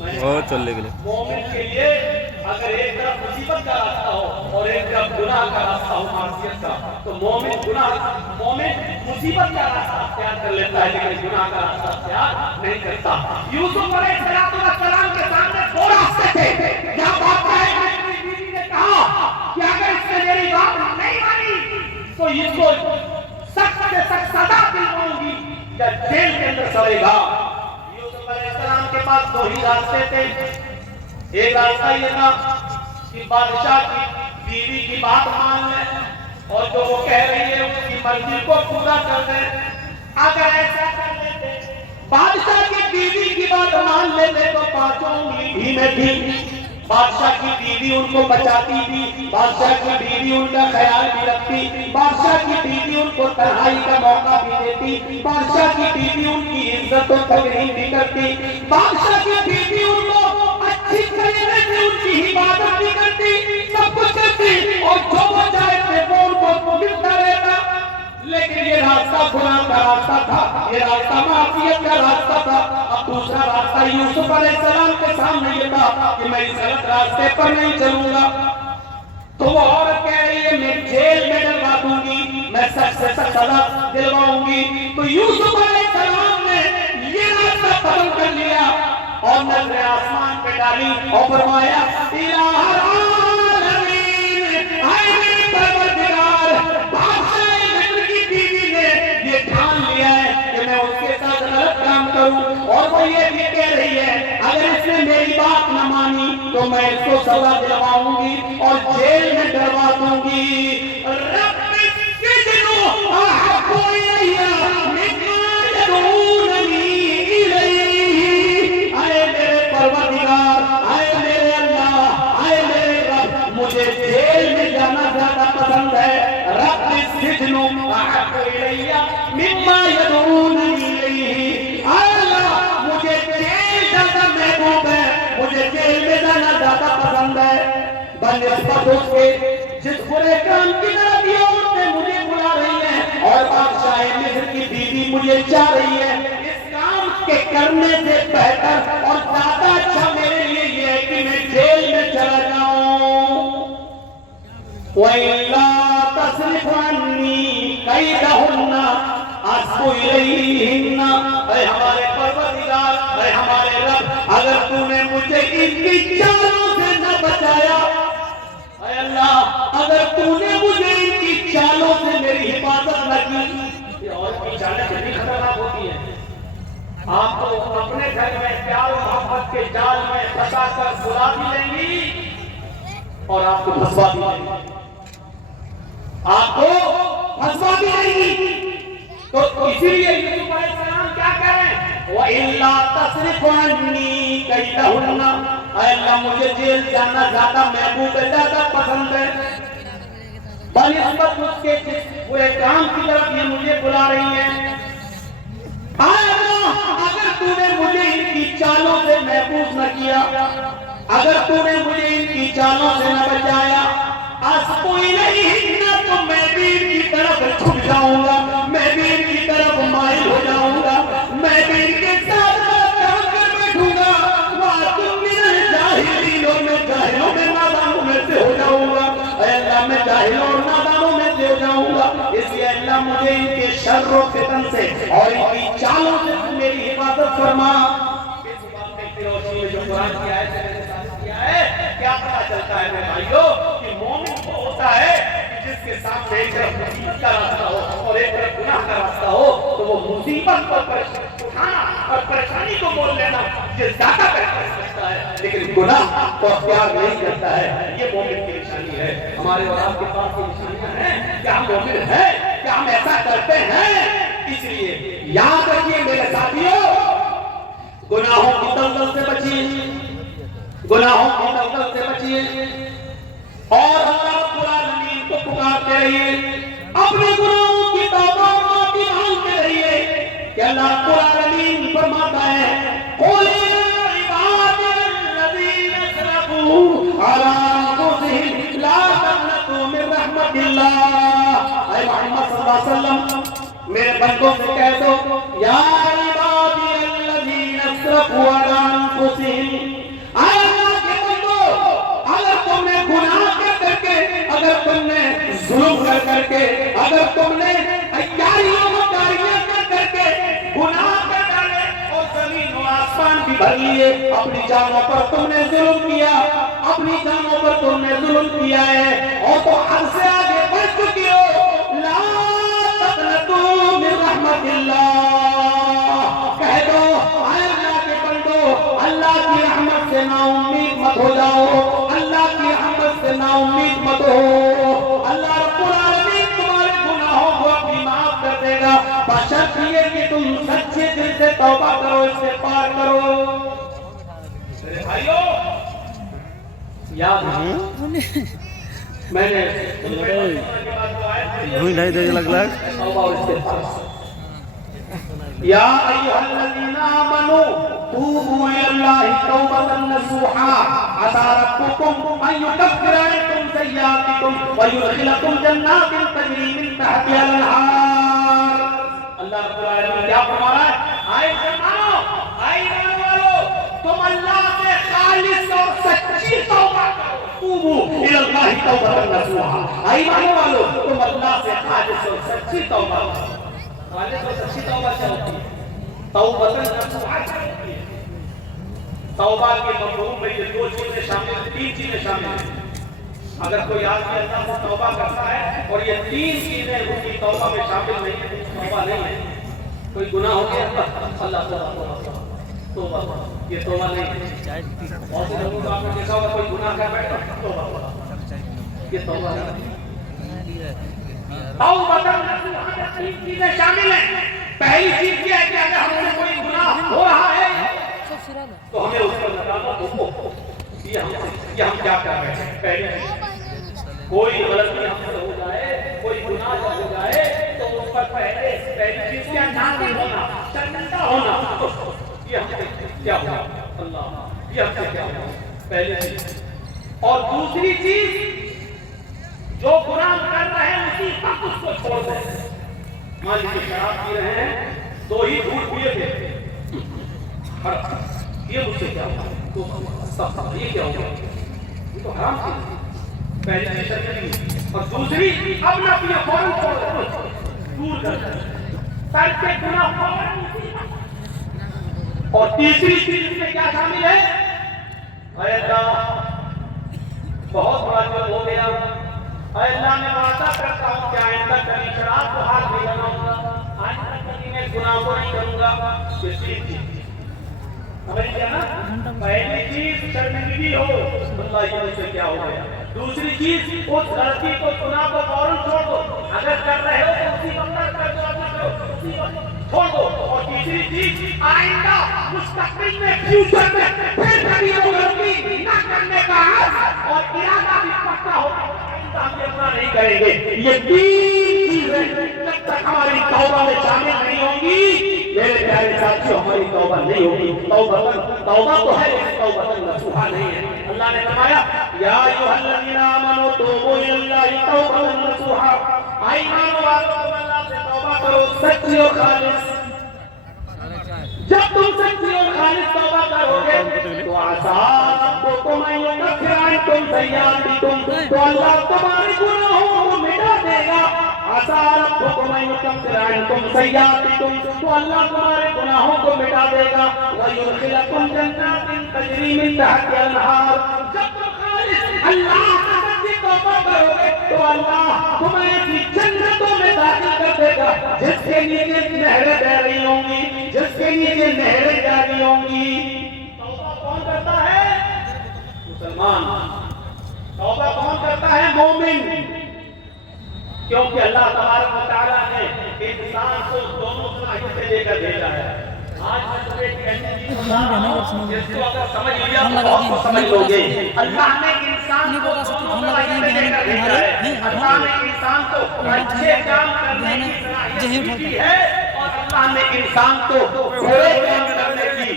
اور چلنے کے لیے مومن کے لیے اگر ایک طرف مصیبت کا راستہ ہو اور ایک طرف گناہ کا راستہ ہو معصیت کا، تو مومن مصیبت کا راستہ اختیار کر لیتا ہے لیکن گناہ کا راستہ اختیار نہیں کرتا۔ یوسف علیہ السلام کے سامنے دو راستے تھے۔ جہاں باپ کی بیوی نے کہا کہ اگر اس نے میری بات نہیں مانی تو اس کو سخت سے سخت سزا دلواؤں گی یا جیل کے اندر سڑے گا۔ یوسف علیہ السلام کے پاس دو ہی راستے تھے۔ ایک راستہ یہ تھا کہ بادشاہ کی بیوی کی بات مان لیں اور جو وہ کہہ رہی ہے اس کی مرضی کو پورا کر دیں۔ اگر ایسا کر لیتے، بادشاہ کی بیوی کی بات مان لیتے تو پانچوں انگلی گھی میں تھی۔ بادشاہ کی بیوی ان کو بچاتی تھی، بادشاہ کی بیوی ان کا خیال بھی رکھتی، بادشاہ کی بیوی ان کو تنہائی کا موقع بھی دیتی، بادشاہ کی بیوی ان کی عزت و تکریم بھی کرتی، بادشاہ کی بیوی ان کو اچھی طریقے سے ان کی حفاظت بھی کرتی، سب کچھ کرتی اور جو وہ چاہتے وہ ان کو ملتا رہتا۔ لیکن یہ راستہ گناہ کا راستہ تھا، یہ راستہ معصیت کا راستہ تھا۔ اب دوسرا راستہ یوسف علیہ السلام کے سامنے یہ تھا کہ میں اس غلط راستے پر نہیں چلوں گا۔ تو وہ عورت کہہ رہی ہے میں جیل میں ڈلوا دوں گی، میں سخت سے سخت سزا دلواؤں گی۔ تو یوسف علیہ السلام نے یہ راستہ بدل کر لیا اور نظر آسمان پہ ڈالی اور فرمایا الہ العالمین، اے میرے پروردگار، بادشاہ مصر کی بیوی نے یہ ٹھان لیا ہے کہ میں اس کے ساتھ غلط کام کروں، اور وہ یہ بھی کہہ رہی ہے اگر اس نے میری بات نہ مانی تو میں اس کو سزا دلواؤں گی اور جیل میں ڈلوا دوں گی۔ رب السجن احب الی مما یدعوننی الیہ، اے میرے پروردگار، اے میرے اللہ، اے میرے رب، مجھے جیل میں جانا زیادہ پسند ہے۔ رب السجن احب الی مما یدعوننی الیہ، اے اللہ مجھے جیل زیادہ محبوب ہے، مجھے جیل میں جانا زیادہ پسند ہے۔ بنسبت اس کے جس برے کام کی طرف یہ عورتیں مجھے بلا رہی ہیں اور بادشاہ مصر کی بیوی مجھے چاہ رہی ہے، اس کام کے کرنے سے بہتر اور زیادہ اچھا میرے لیے یہ ہے کہ میں جیل میں چلا جاؤں۔ وَإِلَّا تَصْرِفْ عَنِّي كَيْدَهُنَّ أَصْبُ إِلَيْهِنَّ، اے ہمارے پروردگار، اے ہمارے رب، اگر تو نے مجھے ان کی چالوں سے نہ بچایا، اے اللہ اگر تو نے مجھے ان کی چالوں سے میری حفاظت نہ کی، یہ اور کی چالیں کتنی خطرناک ہوتی ہیں۔ آپ تو اپنے گھر میں پیار و محبت کے جال میں پھنسا کر بلا بھی لیں گی اور آپ کو پھنسوا بھی لیں گی، آپ کو پھنسوا بھی لیں گی۔ تو اسی لیے یوسف علیہ السلام کیا کہہ رہے ہیں؟ وَإِلَّا تَصْرِفْ عَنِّي كَيْدَهُنَّ، اے اللہ مجھے جیل جانا زیادہ محبوب ہے، زیادہ پسند ہے، بنسبت اس کے جس برے کام کی طرف یہ مجھے بلا رہی ہیں۔ اے اللہ اگر تو نے مجھے ان کی چالوں سے محفوظ نہ کیا، اگر تو نے مجھے ان کی چالوں سے نہ بچایا، أَصْبُ إِلَيْهِنَّ، تو میں بھی ان کی طرف چھپ جاؤں گا، میں بھی ان کی طرف مائل ہو جاؤں گا، میں بھی ان کے ساتھ کام کر بیٹھوں گا، وَأَكُن مِّنَ الْجَاهِلِينَ، اور میں جاہلوں میں نادانوں میں سے ہو جاؤں گا۔ اے اللہ میں جاہلوں اور نادانوں میں سے ہو جاؤں گا، اس لیے اللہ مجھے ان کے شر و فتن سے اور ان کی چالوں سے میری حفاظت فرما۔ اس بات کی روشنی میں جو قرآن کی آیت سے میں نے ثابت کیا ہے، کیا پتہ چلتا ہے میرے بھائیو کہ مومن وہ ہوتا ہے جس کے سامنے ایک طرف مصیبت کا راستہ ہو اور ایک طرف گناہ کا راستہ ہو تو وہ مصیبت پر اٹھانا اور پریشانی کو مول لینا یہ زیادہ بہتر سمجھتا ہے، لیکن گناہ کو اختیار نہیں کرتا ہے۔ یہ مومن کی نشانی ہے۔ ہمارے اور آپ کے پاس یہ نشانیاں ہیں کہ ہم مومن ہیں، کہ ہم ایسا کرتے ہیں۔ اس لیے یاد رکھیے میرے ساتھیوں، گناہوں کی دلدل سے بچیے، گناہوں کی دلدل سے بچیے اور اللہ رب العالمین کو پکارتے رہیے، اپنے گناہوں کی توبہ اور معافی مانگتے رہیے کہ اللہ رب العالمین فرماتا ہے قُلْ يَا عِبَادِيَ الَّذِينَ أَسْرَفُوا عَلَىٰ أَنفُسِهِمْ لَا تَقْنَطُوا مِن رَحْمَةِ اللَّهِ، اے محمد صلی اللہ علیہ وسلم میرے بندوں سے کہہ دو یا عبادی الذین اسرفوا علی انفسہم، تم نے تیاریوں میں کاریاں کر کے گناہ کر ڈالے اور زمین و آسمان بھی بھر لیے. اپنی جانوں پر تم نے ظلم کیا, اپنی جانوں پر تم نے ظلم کیا ہے, اور تو حد سے آگے بڑھ چکی ہو. لا تقنطوا من رحمت اللہ, کہہ دو اے اللہ کے بندو, اللہ کی رحمت سے نا امید مت ہو جاؤ, اللہ کی رحمت سے نا امید مت ہو. اللہ رب العالمین تمہارے گناہوں کو اپنی معاف کر دے گا, بشرط یہ کہ تم سچے دل سے توبہ کرو, استغفار کرو. میرے بھائیو, یاد ہے میں نے بھوئی نہیں دے لگ لگ یا ایھا الذین آمنوا توبوا الی اللہ توبۃ نصوحا عسى ربکم ان یکفر عنکم سیئاتکم ویدخلکم جنات تجری من تحتها الانہار. اللہ رب العالمین کیا فرما رہا ہے؟ آئے مسلمانوں, آئے ایمان والو, تم اللہ سے خالص اور سچی توبہ کرو. توبوا الی اللہ توبۃ نصوحا, آئے ایمان والو, تم اللہ سے خالص اور سچی توبہ کرو. خالص اور سچی توبہ کیا ہوتی ہے؟ توبہ نصوحا ہوتی ہے. توبہ کے مفہوم میں یہ دو چیزیں شامل ہیں, تین چیزیں شامل ہیں. اگر کوئی آدمی اللہ سے توبہ کرتا ہے اور یہ تین چیزیں اس کی توبہ میں شامل نہیں ہیں, توبہ نہیں ہے. کوئی گناہ ہو گیا, اللہ توبہ, یہ توبہ نہیں ہے. بہت سے لوگوں کو آپ نے دیکھا ہوگا کوئی گناہ کر بیٹھا, توبہ, یہ توبہ نہیں. توبہ تین چیزیں شامل ہیں. پہلی چیز یہ ہے کہ اگر ہم سے کوئی گناہ ہو رہا ہے تو ہمیں اس پر ندامت ہو, یہ ہم کیا کر رہے ہیں. پہلی چیز, کوئی غلطی ہم سے ہو جائے, کوئی گناہ ہو جائے تو اس پر پہلی چیز کیا, نادم ہونا, شرمندہ ہونا. یہ ہم سے کیا ہوگا, اللہ, یہ ہم سے کیا ہوگا, پہلی چیز. اور دوسری چیز, جو گناہ کر رہے ہیں اسی وقت اس کو چھوڑ دیں. مان لیجیے شراب پی رہے ہیں, دو ہی گھونٹ پیے تھے, یہ مجھ سے کیا ہوگا, تو یہ کیا ہوگا, یہ تو حرام چیز ہے. پہلی چیز شرمندگی, اور دوسری اب نہ پیے, فوراً چھوڑ دیں, دور کر دیں, ترک گناہ فوراً. اور تیسری چیز میں کیا شامل ہے, اے اللہ بہت بڑا جرم ہو گیا, اے اللہ میں وعدہ کرتا ہوں کہ آئندہ کبھی شراب کو ہاتھ نہیں لگاؤں گا, آئندہ کبھی میں گناہ کو نہیں کروں گا. یہ تین چیز سمجھ گیا نا. پہلی چیز شرمندگی ہو, اللہ یہ مجھ سے کیا ہو گیا. دوسری چیز, اس غلطی کو, گناہ کو فوراً چھوڑ دو, اگر کر رہے ہو تو اسی وقت کر دو, اسی وقت چھوڑ دو. اور تیسری چیز, آئندہ مستقبل میں, فیوچر میں پھر کبھی وہ غلطی نہ کرنے کا عزم اور ارادہ بھی پختہ ہو, آئندہ ہم یہ گناہ نہیں کریں گے. یہ تین چیزیں جب تک ہماری توبہ میں شامل نہیں ہوں گی, میرے پیارے ساتھیوں, ہماری توبہ نہیں ہوگی. توبہ تو ہے لیکن توبہ نصوحا نہیں ہے. اللہ نے فرمایا یا ایھا الذین آمنوا توبوا الی اللہ توبۃ نصوحا, ایمان والو تم اللہ سے توبہ کرو سچی اور خالص. جب تم سچی اور خالص توبہ کرو گے تو عسیٰ ربکم ان یکفر عنکم سیئاتکم, تو اللہ تمہارے گناہوں کو مٹا دے گا. عسیٰ ربکم ان یکفر عنکم سیئاتکم, تو اللہ تمہارے گناہوں کو مٹا دے گا. ویدخلکم جنات تجری من تحتها الانہار, جب تم خالص اللہ سے سچی توبہ کرو گے تو اللہ تمہیں ایسی جنتوں میں داخل کر دے گا جس کے نیچے نہریں بہ رہی ہوں گی, جس کے نیچے نہریں جاری ہوں گی. توبہ کون کرتا ہے؟ مسلمان. توبہ کون کرتا ہے؟ مومن. کیونکہ اللہ تبارک و تعالیٰ نے انسان کو دونوں صلاحیت سے لے کر بھیجا ہے. آج میں تمہیں ایک ایسی چیز بتاؤں جس کو اگر سمجھ لیا تو بہت کو سمجھ لو گے. اللہ نے انسان کو دونوں صلاحیت سے لے کر بھیجا ہے. اللہ نے انسان کو اچھے کام کرنے کی صلاحیت دی ہے, اور اللہ نے انسان کو برے کام کرنے کی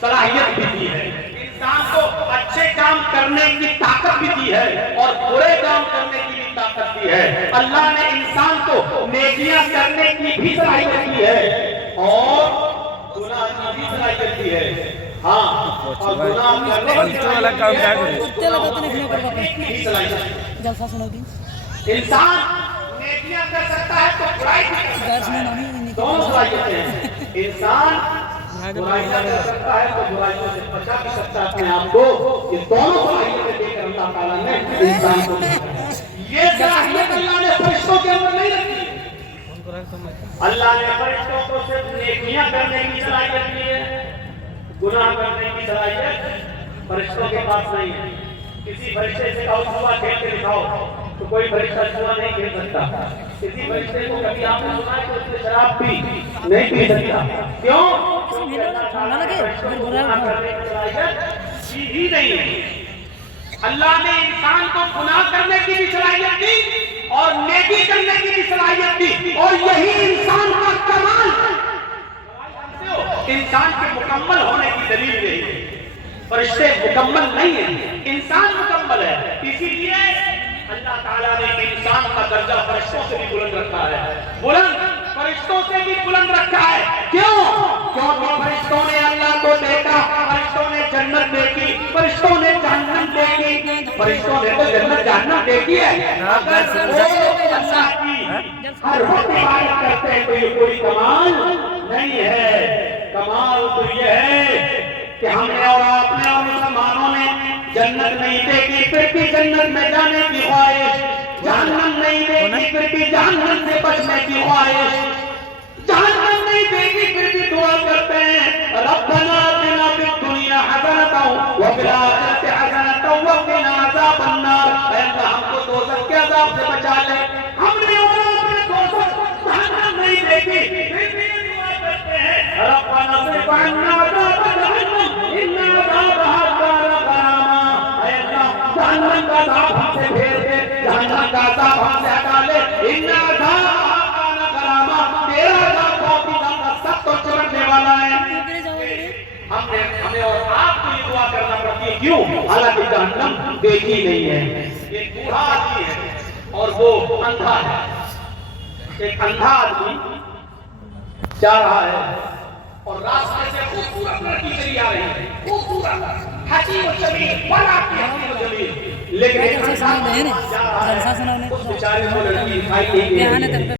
صلاحیت بھی دی ہے. انسان کو اچھے کام کرنے کی طاقت بھی دی ہے اور برے کام کرنے کی بھی طاقت دی ہے. اللہ نے انسان کو نیکیاں کرنے کی بھی صلاحیت دی ہے اور گناہ کی بھی صلاحیت دی ہے. ہاں, اور گناہ کرنے کی صلاحیت. انسان نیکیاں کر سکتا ہے تو برائی بھی کر گھر سکتا میں ہے. نانی نہیں دونوں صلاحیتیں ہیں. انسان برائیاں کر سکتا ہے تو برائیوں سے بچا بھی سکتا ہے اپنے آپ کو. یہ دونوں صلاحیتیں دے کر اللہ تعالیٰ نے انسان کو دیا. یہ صلاحیت اللہ نے فرشتوں کے اندر نہیں رکھی. اللہ نے فرشتوں کو صرف نیکیاں کرنے کی صلاحیت دی ہے. گناہ کرنے کی صلاحیت فرشتوں کے پاس نہیں ہے. کسی فرشتے سے کہو جوا کھیل کے دکھاؤ تو کوئی فرشتہ جوا نہیں کھیل سکتا. کسی فرشتے کو کبھی آپ نے سنا ہے کہ اس نے شراب پی نہیں پی سکتا. کیوں؟ کیونکہ اللہ تعالیٰ نے فرشتوں کو گناہ کرنے کی صلاحیت دی ہی نہیں ہے. اللہ نے انسان کو گناہ کرنے کی بھی صلاحیت دی اور نیکی کرنے کی بھی صلاحیت دی. اور یہی انسان کا کمال ہے. انسان کے مکمل ہونے کی دلیل یہی ہے. فرشتے مکمل نہیں ہیں, انسان مکمل ہے. اسی لیے اللہ تعالیٰ نے انسان کا درجہ فرشتوں سے بھی بلند رکھا ہے. بلند فرشتوں سے بھی بلند رکھا ہے. کیوں؟ کیونکہ فرشتوں نے اللہ کو دیکھا, فرشتوں نے جنت دیکھی, فرشتوں نے جہنم دیکھی. فرشتوں نے تو جنت جہنم دیکھی ہے. اگر وہ اللہ کی ہر وقت عبادت کرتے ہیں تو یہ کوئی کمال نہیں ہے. کمال تو یہ ہے کہ ہم نے اور آپ نے اور مسلمانوں نے جنت نہیں دیکھی پھر بھی جنت میں جانے کی خواہش, جہنم نہیں دیکھی پھر بھی جہنم سے بچنے کی خواہش, جہنم نہیں دیکھی پھر بھی دعا کرتے ہیں ربنا آتنا فی الدنیا حسنۃ وفی الآخرۃ حسنۃ وقنا عذاب النار. اے اللہ ہم کو دوزخ کے عذاب سے بچا لے. ہم نے اور آپ نے دوزخ جہنم نہیں دیکھی پھر بھی دعا کرتے ہیں ربنا اصرف عنا عذاب جہنم ان عذابها كان غراما. اے اللہ جہنم کا عذاب ہم سے پھیر دے, جہنم کا عذاب ہم سے ہٹا لے. ان عذابها كان غراما, تیرا عذاب بہت ہی زیادہ سخت اور چمکنے والا ہے. ہمیں اور آپ کو یہ دعا کرنا پڑتی ہے. کیوں؟ حالانکہ جہنم دیکھی نہیں ہے. ایک بوڑھا آدمی ہے اور وہ اندھا ہے. ایک اندھا آدمی جا رہا ہے اور راستے سے خوبصورت لڑکی چلی آ رہی ہے, خوبصورت حسین و جمیل, بڑا حسین و جمیل. لیکن ایک اندھا جا رہا ہے, اس بیچارے کو لڑکی دکھائی نہیں دے رہی ہے.